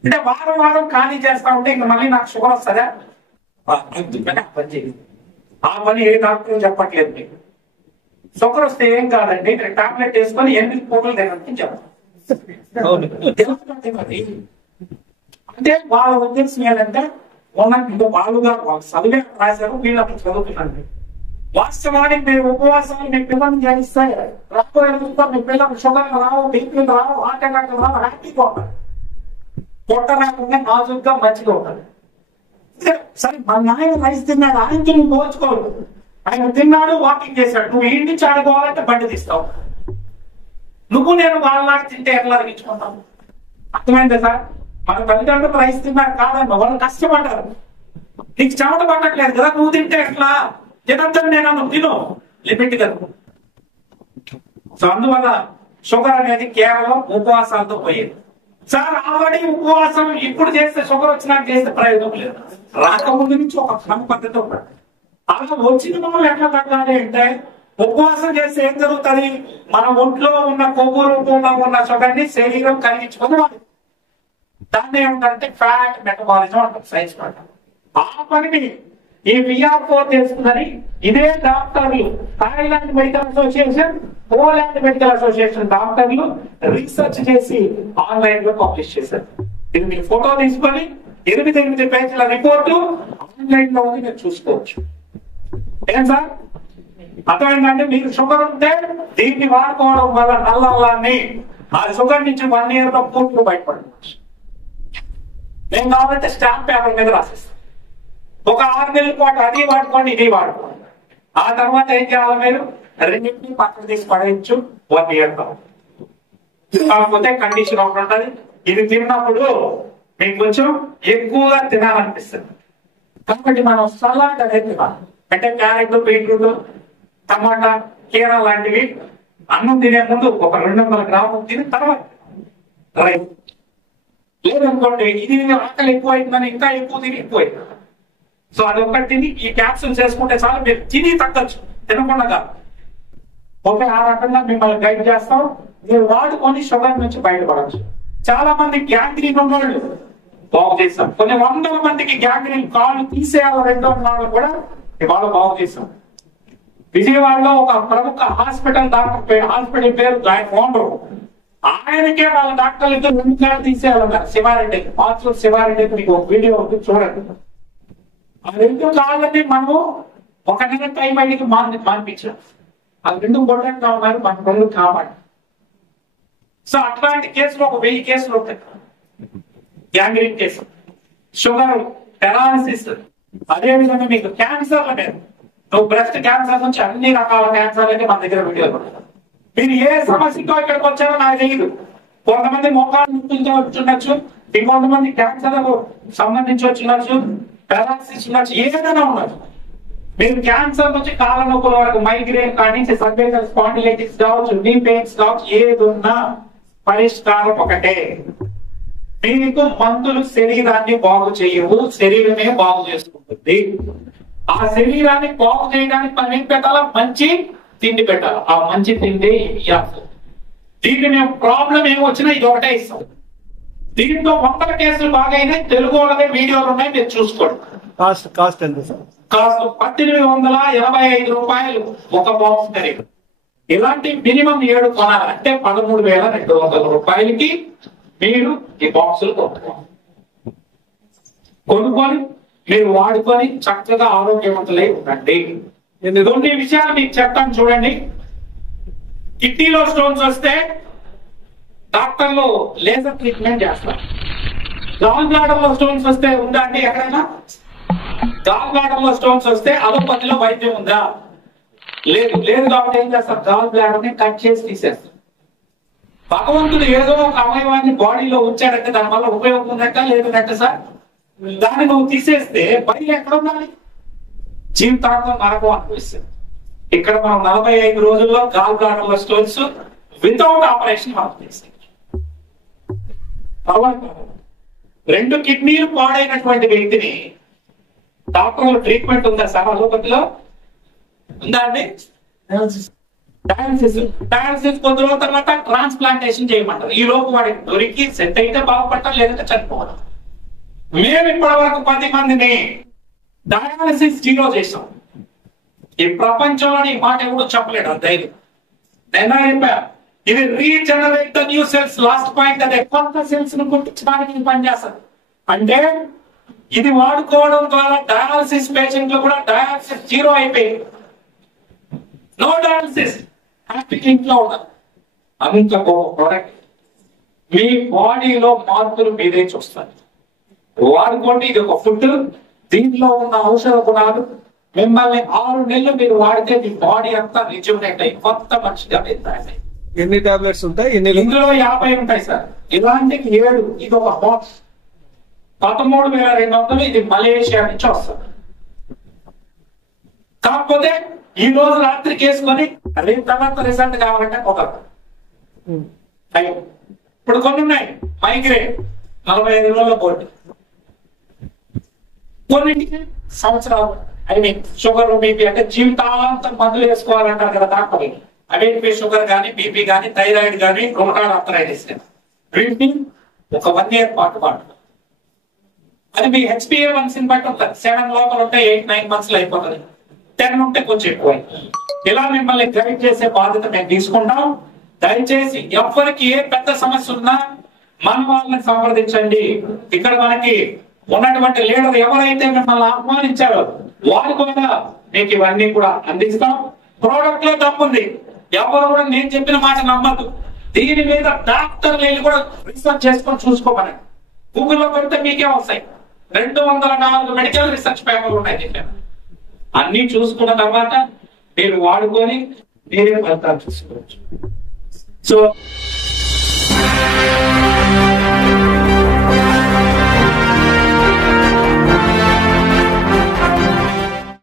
అంటే వారం వారం ఖాళీ చేస్తా ఉంటే ఇంకా మళ్ళీ నాకు షుగర్ వస్తుందా? ఆ పని ఏ డాక్టర్ చెప్పట్లేదు మీకు. షుగర్ వస్తే ఏం కాదండి, టాబ్లెట్ వేసుకొని 8 పూటలు తినని చెప్తాను. అంటే వాళ్ళ ఉద్దేశం ఏంటంటే వాళ్ళుగా వాళ్ళు చదివే రాశారు, వీళ్ళప్పుడు చదువుతున్నాను. వాస్తవానికి మీరు ఉపవాసాలు మీ పిల్లల్ని చేయిస్తే రాబోయే మీ పిల్లలకు షుగర్ రావు, బీపీలు రావు, హార్ట్ అటాక్ రావు, హ్యాపీగా ఉంటారు. పొట్ట రాకుండా నాజుగా మంచిగా ఉంటారు. సరే మా నాయన రైస్ తిన్నాడు, ఆయనకి నువ్వు పోల్చుకోవద్దు. ఆయన తిన్నాడు, వాకింగ్ చేశాడు, నువ్వు ఇంటి నుంచి ఆడుకోవాలంటే బండి తీస్తావు. నువ్వు నేను వాళ్ళలాగా తింటే ఎట్లా అరిగించుకుంటావు? అర్థమైందా సార్? మన తల్లిదండ్రులు రైస్ తిన్నారు కాదన్న వాళ్ళు కష్టపడ్డారు. నీకు చెమట పట్టట్లేదు కదా, నువ్వు తింటే ఎట్లా? తినద్దని నేను తిను లిమిట్ గా. సో అందువల్ల షుగర్ అనేది కేవలం ఉపవాసాలతో పోయేది. సార్ ఆల్రెడీ ఉపవాసం ఇప్పుడు చేస్తే షుగర్ వచ్చినాక చేస్తే ప్రయోజనం లేదు. రాకముందు నుంచి ఒక క్రమ పద్ధతి ఉంటుంది. అలా వచ్చిన వాళ్ళు ఎట్లా తగ్గాలి అంటే, ఉపవాసం చేస్తే ఏం జరుగుతుంది? మన ఒంట్లో ఉన్న కొవ్వు రూపంలో ఉన్న షుగర్ ని శరీరం కలిగించుకొని వాళ్ళు దాన్ని ఏమిటంటే ఫ్యాట్ మెటబాలిజం అంటారు సైన్స్ ప్రకారం. ఆ పనిని ఈ VR4 చేస్తుందని ఇదే డాక్టర్లు, Thailand medical association, Poland medical association డాక్టర్లు రీసెర్చ్ చేసి ఆన్లైన్ లో పబ్లిష్ చేశారు. ఇది మీరు ఫోటో తీసుకొని 8 పేజీల రిపోర్టు ఆన్లైన్ లో ఉంది, మీరు చూసుకోవచ్చు. ఏం సార్ అర్థమైందంటే, మీరు షుగర్ ఉంటే దీన్ని వాడుకోవడం వల్ల నల్లల్లాన్ని ఆ షుగర్ నుంచి 1 year లో పూర్తిగా బయటపడవచ్చు. నేను కావాలంటే స్టాంప్ పేపర్ మీద రాసిస్తాను. ఒక 6 నెలల పాటు అది వాడుకోండి, ఇది వాడుకోండి. ఆ తర్వాత ఏం చేయాలి? మీరు రెండింటినీ పక్కన తీసి పడేయచ్చు 1 year లో. కాకపోతే కండిషన్ ఒకటి ఉంటుంది, ఇది తిన్నప్పుడు మీకు కొంచెం ఎక్కువగా తినాలనిపిస్తుంది. కాబట్టి మనం సలాడ్ అనేది తినాలి. అంటే క్యారెట్, బీట్రూట్, టమాటా, కీర లాంటివి అన్నం తినే ముందు ఒక 200 గ్రాములు తిని తర్వాత రైస్. లేదనుకోండి ఇది ఆకలి ఎక్కువ అవుతుందని ఇంకా ఎక్కువ తిని ఎక్కువైంది. సో అదొక్కటి తిని ఈ క్యాప్సూల్స్ వేసుకుంటే చాలు, మీరు తిని తగ్గచ్చు, తినకుండా. ఓకే, ఆ రకంగా మిమ్మల్ని గైడ్ చేస్తాం. మీరు వాడుకొని షుగర్ నుంచి బయటపడచ్చు. చాలా మంది గ్యాంగ్రీన్ ఉన్నోళ్ళు బాగు చేస్తాం. కొన్ని 100 మందికి గ్యాంగ్రీన్ కాళ్ళు తీసేయాలి 2 నాళ్ళు కూడా ఇవాళ బాగు చేస్తాం. విజయవాడలో ఒక ప్రముఖ హాస్పిటల్ హాస్పిటల్ పేరు ఓనరు, ఆయనకే వాళ్ళ డాక్టర్లతో 2 కాళ్ళు తీసేయాలన్నారు. శివారెడ్డి, మాతృ శివారెడ్డికి మీకు ఒక వీడియో ఉంది, చూడండి. ఆ 2 కాళ్ళని మనము 1 నెల టైం అడిగి మాన్పించాం. ఆ 2 గొడ్డంగా ఉన్నారు, మన పనులు కావాలి. సో అట్లాంటి కేసులు ఒక 1000 కేసులు ఉంటాయి. గ్యాంగ్రీన్ కేసు, షుగర్, పెరాలసిస్, అదేవిధంగా మీకు క్యాన్సర్ల మీద, నువ్వు బ్రెస్ట్ క్యాన్సర్ నుంచి అన్ని రకాల క్యాన్సర్లకి మన దగ్గర వీడియోలు పడతారు. మీరు ఏ సమస్యతో ఇక్కడికి వచ్చారో నాకు తెలియదు. కొంతమంది మోకాలు నొప్పులతో వచ్చిండొచ్చు, ఇంకొంతమంది క్యాన్సర్ సంబంధించి వచ్చిండొచ్చు, పెరాలసిస్ ఉండొచ్చు, ఏదైనా ఉండొచ్చు. మీరు క్యాన్సర్ నుంచి కాళ్ళ నొప్పుల వరకు, మైగ్రేన్ కానీ సర్వైకల్ స్పాండిలైటిస్ కావచ్చు, నీ పెయిన్స్ కావచ్చు, ఏది ఉన్నా పరిష్కారం ఒకటే. మీకు మందులు శరీరాన్ని బాగు చేయవు, శరీరమే బాగు చేసుకుంటుంది. ఆ శరీరాన్ని బాగు చేయడానికి మనం ఏం పెట్టాలా? మంచి తిండి పెట్టాలి. ఆ మంచి తిండి దీనికి మేము ప్రాబ్లం ఏమొచ్చినా ఇది ఒకటే ఇస్తాం. దీంట్లో 100 కేసులు బాగైనాయి, తెలుగు వాళ్ళదే వీడియోలు ఉన్నాయి, మీరు చూసుకోండి. కాస్ట్ ఎంత సార్? కాస్ట్ 1885 రూపాయలు ఒక బాక్స్ ఖరీదు. ఇలాంటి మినిమం 7 కొనాలి అంటే 13,200 రూపాయలకి మీరు ఈ బాక్సులు కొనుక్కొని మీరు వాడుకొని చక్కగా ఆరోగ్యవంతులై ఉండండి. కొన్ని విషయాలు మీకు చెప్తాను చూడండి. కిడ్నీలో స్టోన్స్ వస్తే డాక్టర్లు లేజర్ ట్రీట్మెంట్ చేస్తారు. గాల్ బ్లాడర్ లో స్టోన్స్ వస్తే ఉందా అండి ఎక్కడైనా? గాల్ బ్లాడర్ లో స్టోన్స్ వస్తే అలోపతిలో వైద్యం ఉందా? లేదు. లేదు కాబట్టి ఏం చేస్తారు? గాల్ బ్లాడర్ ని కట్ చేసి తీసేస్తారు. భగవంతుడు ఏదో ఒక అవయవాన్ని బాడీలో ఉంచాడంటే దానివల్ల ఉపయోగం ఉందంట లేదంటే సార్ దాన్ని నువ్వు తీసేస్తే బయలు ఎక్కడ ఉండాలి? జీవితాంతం నరకం అనిపిస్తుంది. ఇక్కడ మనం 45 రోజుల్లో గాల్ బ్లాడర్ల స్టోన్స్ వితౌట్ ఆపరేషన్ మనం చేస్తాం. 2 కిడ్నీలు పాడైనటువంటి వ్యక్తిని డాక్టర్లు ట్రీట్మెంట్ ఉందా సార్ అలోపతిలో? ఉందా అండి? డయాలసిస్ కొద్ది రోజుల తర్వాత ట్రాన్స్ప్లాంటేషన్ చేయమంటారు. ఈ లోపు వాడికి దొరికి సెట్ అయితే బాగుపడతారు, లేదంటే చనిపోవడం. మేము ఇప్పటి వరకు 10 మందిని డయాలసిస్ జీరో చేసాం. ఈ ప్రపంచంలో ఈ మాట ఎవరు చెప్పలేడు. ధైర్యం నేను చెప్పా. ఇది regenerate the new cells. Last point అదే, కొత్త సెల్స్ ను గుర్తించడానికి పనిచేస్తారు. అంటే ఇది వాడుకోవడం ద్వారా డయాలసిస్ పేషెంట్లు కూడా డయాలసిస్ జీరో అయిపోయింది. నో డయాలసిస్, హ్యాపీగా ఇంట్లో ఉన్నారు. అంత ప్రోడక్ట్ మీ బాడీలో మార్పులు మీరే చూస్తారు. వాడుకోండి. ఇది ఒక ఫుడ్. దీంట్లో ఉన్న ఔషధ గుణాలు మిమ్మల్ని 6 నెలలు మీరు వాడితే మీ బాడీ అంతా రిజ్యూమినేట్ అయ్యి కొత్త మనిషిగా తయారై. ఎన్ని టాబ్లెట్స్ ఉంటాయి? ఇందులో 50 ఉంటాయి సార్. ఇలాంటివి 7. ఇది ఒక బాక్స్ 13,200. ఇది మలేషియా నుంచి వస్తుంది. కాకపోతే ఈ రోజు రాత్రికి వేసుకొని రేపు తర్వాత రిజల్ట్ కావాలంటే కుదరదు. ఇప్పుడు కొన్ని ఉన్నాయి. మైగ్రేన్ 45 రోజుల పోటీ, కొన్నింటికి సంవత్సరాలు. షుగర్ బీపీ అంటే జీవితాంతం మందులు వేసుకోవాలంటారు కదా డాక్టర్. అవేంటి షుగర్ కానీ, బీపీ కానీ, థైరాయిడ్ కానీ, రొమటాయిడ్ ఆర్థరైటిస్ కానీ వీటిని ఒక 1 year పాటు వాడుతుంది. అది మీ HbA1c బట్టి ఉంటుంది. 7 లోపల ఉంటే 8-9 months లో అయిపోతుంది. 10 ఉంటే కొంచెం ఎక్కువ. ఇలా మిమ్మల్ని గైడ్ చేసే బాధ్యత మేము తీసుకుంటాం. దయచేసి ఎవరికి ఏ పెద్ద సమస్య ఉన్నా మన వాళ్ళని సంప్రదించండి. ఇక్కడ మనకి ఉన్నటువంటి లీడర్ ఎవరైతే మిమ్మల్ని ఆహ్వానించారో వారి కూడా మీకు ఇవన్నీ కూడా అందిస్తాం. ప్రోడక్ట్ లో తప్పుంది. ఎవరు కూడా నేను చెప్పిన మాట నమ్మద్దు. దీని మీద డాక్టర్లు వెళ్ళి కూడా రీసెర్చ్ చేసుకొని చూసుకోమని గూగుల్లో పెడితే మీకే వస్తాయి. 204 మెడికల్ రీసెర్చ్ పేపర్లు ఉన్నాయి. అన్ని చూసుకున్న తర్వాత మీరు వాడుకొని మీరే ఫలితాలు చూసుకోవచ్చు. సో